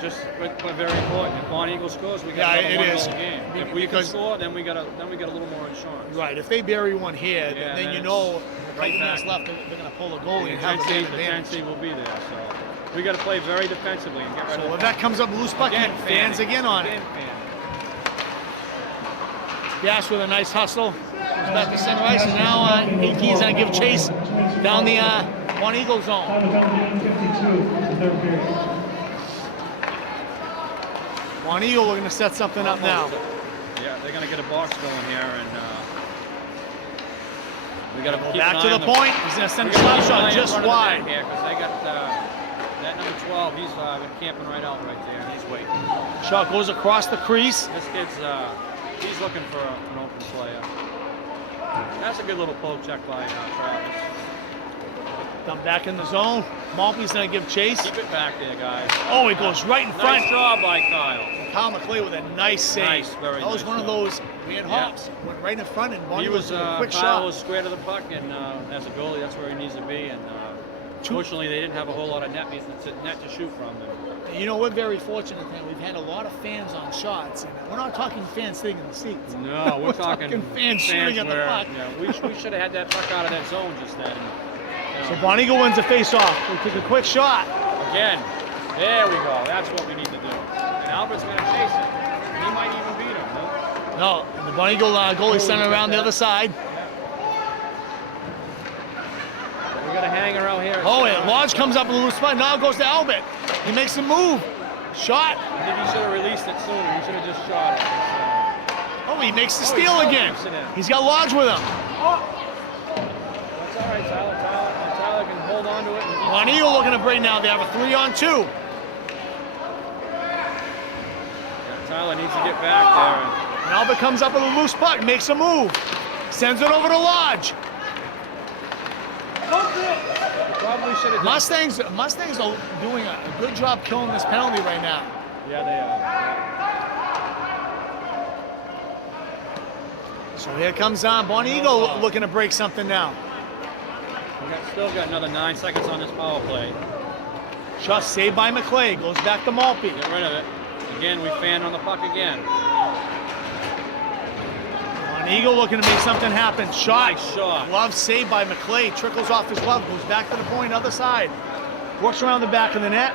very important. If Bonny Eagle scores, we got another one-goal game. If we can score, then we got a little more insurance. Right. If they bury one here, Yeah, then then you know, right 5 minutes back. left, they're going to pull the goalie and The have the big advantage. intensity will be there. So we got to play very defensively and get rid So of if that comes up loose puck, Again, fans again on it. Again, fan. Gas with a nice hustle. Goes back to center ice, and now 18's going to give chase down the Bonny Eagle zone. Time is up to 8:52, the third period. Bonny Eagle, we're going to set something up now. Yeah, they're going to get a box going here, and we got to Go back to the point. He's going to send a slap shot just wide. here because they got that number 12. He's been camping right out right there, and he's waiting. Shot goes across the crease. This kid's he's looking for an open slayer. That's a good little poke check by Travis. Come back in the zone. Maltby's going to give chase. Keep it back there, guys. Oh, he goes right in front. Nice job by Kyle. Kyle McClay with a nice save. Nice, very that was nice one of job. those weird hops. Went right in front, and Bonny He was was a quick Kyle shot. was square to the puck, and as a goalie, that's where he needs to be. And fortunately, they didn't have a whole lot of net to shoot from. And You know, we're very fortunate that we've had a lot of fans on shots, and we're not talking fans sitting in the seats. no, we're talking fans shooting at the where, puck. Yeah, we should have had that puck out of that zone just then. So Bonny Eagle wins the face-off. We took a quick shot. Again, there we go. That's what we need to do. And Albert's going to chase it. He might even beat him. No? No, the Bonny Eagle goalie sent it around the other side. We got to hang around here. Oh, and Lodge comes up with a loose spot. Now it goes to Albert. He makes a move. Shot. I think he should have released it sooner. He should have just shot it. Oh, he makes the Oh, steal he again. steals it in. He's got Lodge with him. That's all right, Tyler can hold on to it. And Bonny Eagle looking to break now. They have a 3-on-2. Tyler needs to get back there. And Albert comes up with a loose puck, makes a move. Sends it over to Lodge. Probably should have done. Mustangs are doing a good job killing this penalty right now. Yeah, they are. So here comes Bonny Eagle looking to break something now. We still got another 9 seconds on this power play. Shot saved by McClay. Goes back to Maltby. Get rid of it. Again, we fanned on the puck again. Bonny Eagle looking to make something happen. Shot. Nice shot. Glove saved by McClay. Trickles off his glove. Goes back to the point, other side. Works around the back of the net.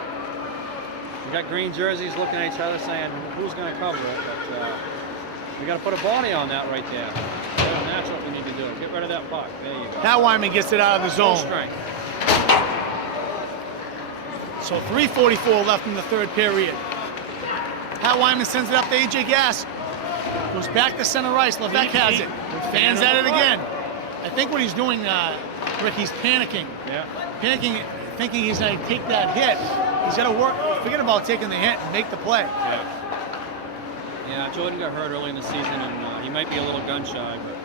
We got green jerseys looking at each other saying, who's going to cover it? But we got to put a Bonny on that right there. And that's what we need to do. Get rid of that puck. There you go. Pat Wyman gets it out of the Full zone. strength. So 3:44 left in the third period. Pat Wyman sends it up to AJ Gass. Goes back to center ice. Levesque has it. Fans at it again. I think what he's doing, Rick, he's panicking. Yeah. Panicking, thinking he's going to take that hit. He's got to forget about taking the hit and make the play. Yeah. Yeah, Jordan got hurt early in the season, and he might be a little gun shy, but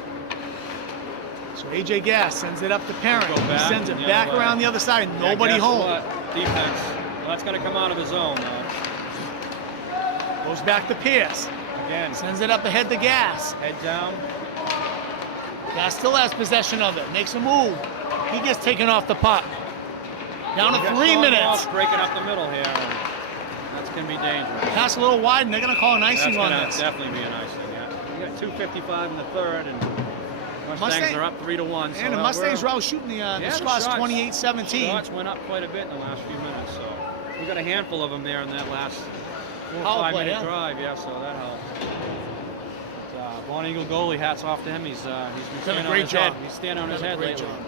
So AJ Gass sends it up to Parent. Go He back sends it the back other way. around the other side. yeah, Nobody guess home. what? Defense. Well, that's going to come out of the zone, though. Goes back to Pierce. Again, Sends it up ahead to Gas. head down. Gas still has possession of it. Makes a move. He gets taken off the puck. Down to 3 minutes. Breaking up the middle here. And that's going to be dangerous. Pass a little wide, and they're going to call an icing on That's this. going to definitely be an icing, yeah. We got 2:55 in the third, and Mustangs are up 3-1. And the Mustangs were out shooting the Scots 28-17. Scots went up quite a bit in the last few minutes, so we got a handful of them there in that last 4 or Power 5 play, minute yeah. drive, yeah, so that helped. But, Bonny Eagle goalie, hats off to him. He's been Done standing a on great his job. head. He's standing on his Done a head great lately. job.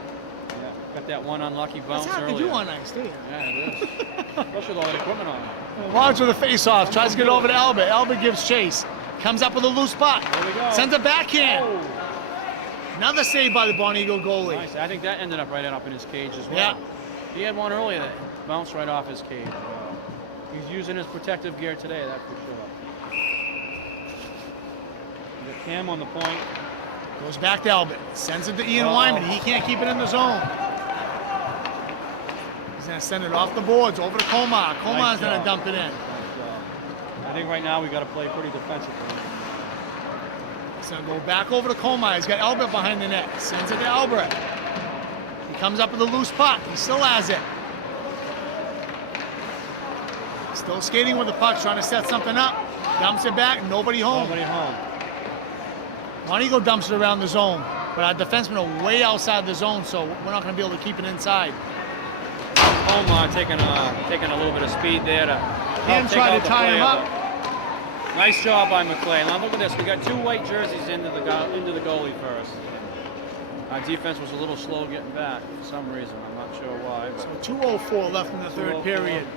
Yeah, got that one unlucky bounce That's hard to earlier. do on ice, do you? Yeah, it is. Especially with all the equipment on. Lodge with a face-off. Tries to get over to Albert. Albert gives chase. Comes up with a loose puck. There we go. Sends a backhand. Oh. Another save by the Bonny Eagle goalie. Nice. I think that ended up right up in his cage as well. Yeah. He had one earlier that bounced right off his cage. He's using his protective gear today, that's for sure. We got Cam on the point. Goes back to Albert. Sends it to Ian Wyman. He can't keep it in the zone. He's going to send it off the boards over to Komar. Komar's going to job. dump it in. Nice job. I think right now we got to play pretty defensively. He's going to go back over to Komar. He's got Albert behind the net. Sends it to Albert. He comes up with a loose puck. He still has it. Still skating with the puck, trying to set something up. Dumps it back. Nobody home. Nobody home. Bonny Eagle dumps it around the zone. But our defensemen are way outside the zone, so we're not going to be able to keep it inside. Home taking a little bit of speed there to Cam take tried out to the tie him player, up. but nice job by McClay. Now look at this. We got 2 white jerseys into the goalie first. Our defense was a little slow getting back for some reason. I'm not sure why. So 2:04 left in the third 2:04. period.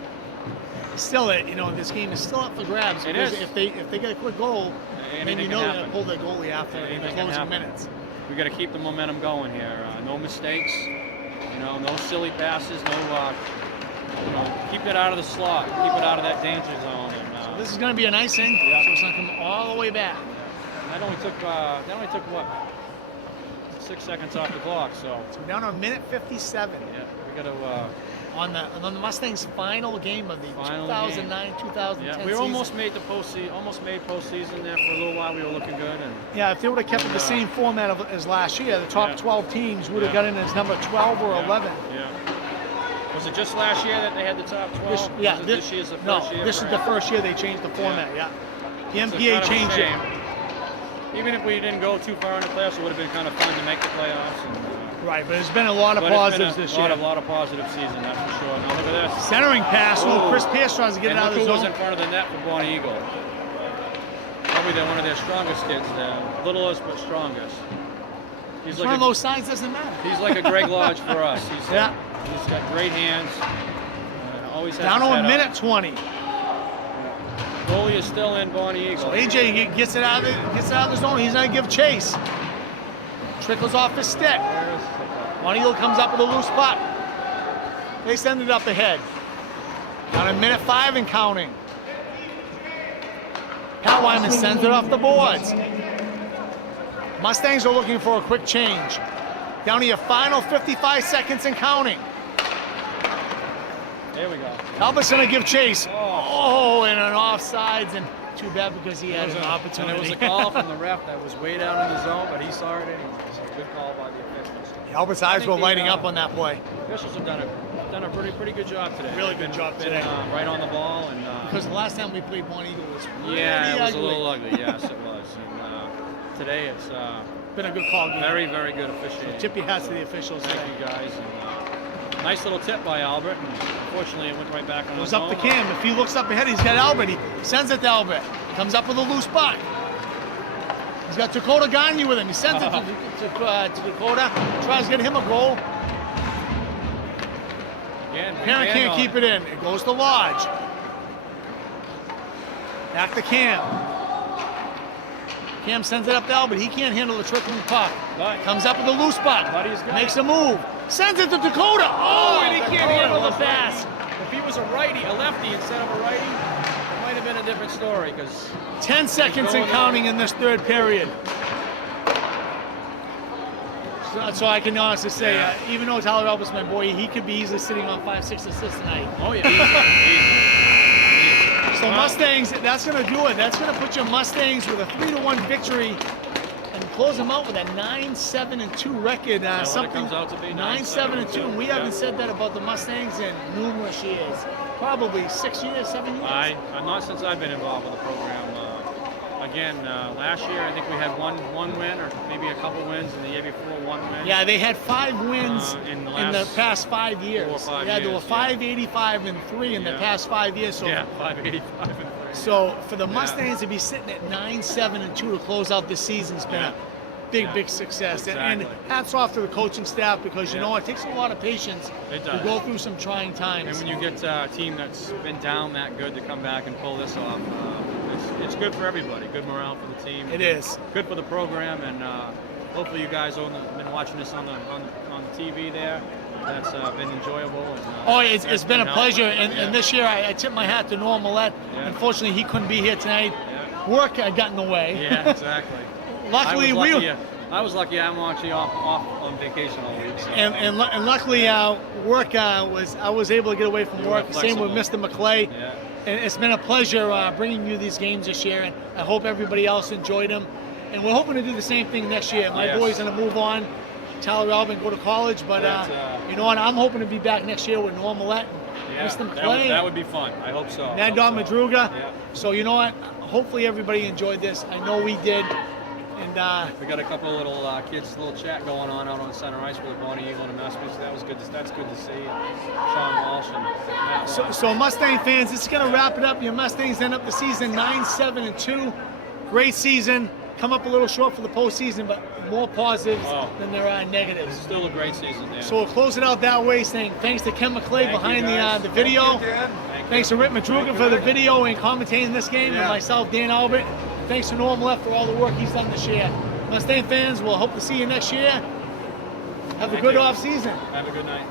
Still, this game is still up for grabs. It because is. If they get a quick goal, then Anything you can know they're happen. going to pull their goalie after the Anything can closing happen. minutes. We got to keep the momentum going here. No mistakes. No silly passes. No. Keep it out of the slot. Keep it out of that danger zone. And, This is going to be an icing, Yeah. so it's going to come all the way back. that only took what? 6 seconds off the clock. So So we're down to a minute 57 yeah, we got to. on the Mustangs' final game of the Final 2009-2010 Yeah, we season. almost made the postseason. Almost made postseason there for a little while. We were looking good, and Yeah, if they would have kept it the same format as last year, the top Yeah. 12 teams would have Yeah. got in as number 12 or 11. Yeah. Was it just last year that they had the top 12? This Year's the no, first year. this is the first year they changed the format. Yeah, the It's a MPA kind of a changed it. shame. Even if we didn't go too far in the playoffs, it would have been kind of fun to make the playoffs. And, Right, but there's been a lot of but it's positives been this a year. lot of positive season, that's for sure. Now look at this. Centering pass. Oh. Chris Pierce tries to get And it out look of the who was zone. in front of the net for Bonny Eagle. Probably one of their strongest kids there. Littlest but strongest. He's It's one of those signs doesn't matter. He's like a Greg Lodge for us. Yeah. He's got great hands. Always has Down his to a head minute up. 20. Goalie is still in Bonny Eagle. So AJ gets it out of the zone. He's going to give chase. Trickles off his stick. Bonny Eagle comes up with a loose puck. They send it up ahead. Down a minute 5 and counting. Pat Wyman sends it off the boards. Mustangs are looking for a quick change. Down to your final 55 seconds and counting. There we go. Albert's going to give chase. Oh. Oh, and an offsides, and too bad because he had an opportunity. And it was a call from the ref that was way down in the zone, but he saw it anyway. So good call by the officials. Albert's eyes were lighting up on that play. Officials have done a pretty good job today. Really good job today. Right on the ball and. Because the last time we played Bonny Eagle was pretty Yeah, it was ugly. a little ugly. Yes, it was. And today it's Been a good call game. very good officiating. Tip your hats to the officials Thank today. you guys. And, nice little tip by Albert. And unfortunately, it went right back on It was his up to own. Cam. If he looks up ahead, he's got Albert. He sends it to Albert. Comes up with a loose puck. He's got Dakota Gagne with him. He sends it to Dakota. Tries to get him a goal. Parent can't keep it in. It goes to Lodge. Back to Cam. Cam sends it up to Albert. He can't handle the trickling puck. But Comes up with a loose puck. But he's got Makes it. a move. Sends it to Dakota. Oh, and he can't Dakota handle the was pass. If he was a lefty instead of a righty, it might have been a different story. Because 10 seconds and going counting in this third period. So I can honestly say, Yeah. even though Tyler Albert's my boy, he could be easily sitting on 5-6 assists tonight. oh yeah, easy. So Mustangs, that's going to do it. That's going to put your Mustangs with a 3-1 victory and close them out with a 9-7-2 record. Something comes out to be 9-7-2. And we haven't said that about the Mustangs in numerous years. Probably 6 years, 7 years. Not since I've been involved with the program. Again, last year I think we had one win, or maybe a couple wins, and the year before 1 win. Yeah, they had 5 wins in the past 5 years. 4 or 5 yeah, years, they were 5-85-3 in the past 5 years. So, yeah, 5-85-3. So for the Mustangs to be sitting at 9-7-2 to close out this season's been a big success. Exactly. And hats off to the coaching staff, because you know it takes a lot of patience to go through some trying times. And when you get a team that's been down that good to come back and pull this off, it's good for everybody. Good morale for the team. It is good for the program, and hopefully you guys have been watching this on the TV there. That's been enjoyable. And, it's been a pleasure. And this year I tip my hat to Norm Millette. Unfortunately, he couldn't be here tonight. Work got in the way. Yeah, exactly. Luckily, I was lucky. I'm actually off on vacation all week. So. And luckily, work I was able to get away from work. Same with Mr. McClay. Yeah. And it's been a pleasure bringing you these games this year, and I hope everybody else enjoyed them. And we're hoping to do the same thing next year. My boy's going to move on, Tyler Alvin, go to college, but you know what? I'm hoping to be back next year with Norm Millette and Mr. McClay. That would be fun. I hope so. Nad Don Madruga. Yeah. So you know what? Hopefully everybody enjoyed this. I know we did. And we got a couple of little kids, little chat going on out on center ice with Bonny and Massabesic. That was good. That's good to see. Sean Walsh and so Mustang fans, this is going to wrap it up. Your Mustangs end up the season 9-7-2. Great season. Come up a little short for the postseason, but more positives than there are negatives. It's still a great season, Dan. So we'll close it out that way, saying thanks to Ken McClay behind the video. Thanks to Rick Madruga for the video and commentating this game, and myself, Dan Albert. Thanks to Norm Left for all the work he's done this year. Mustang fans, we'll hope to see you next year. Have a good off season. Have a good night.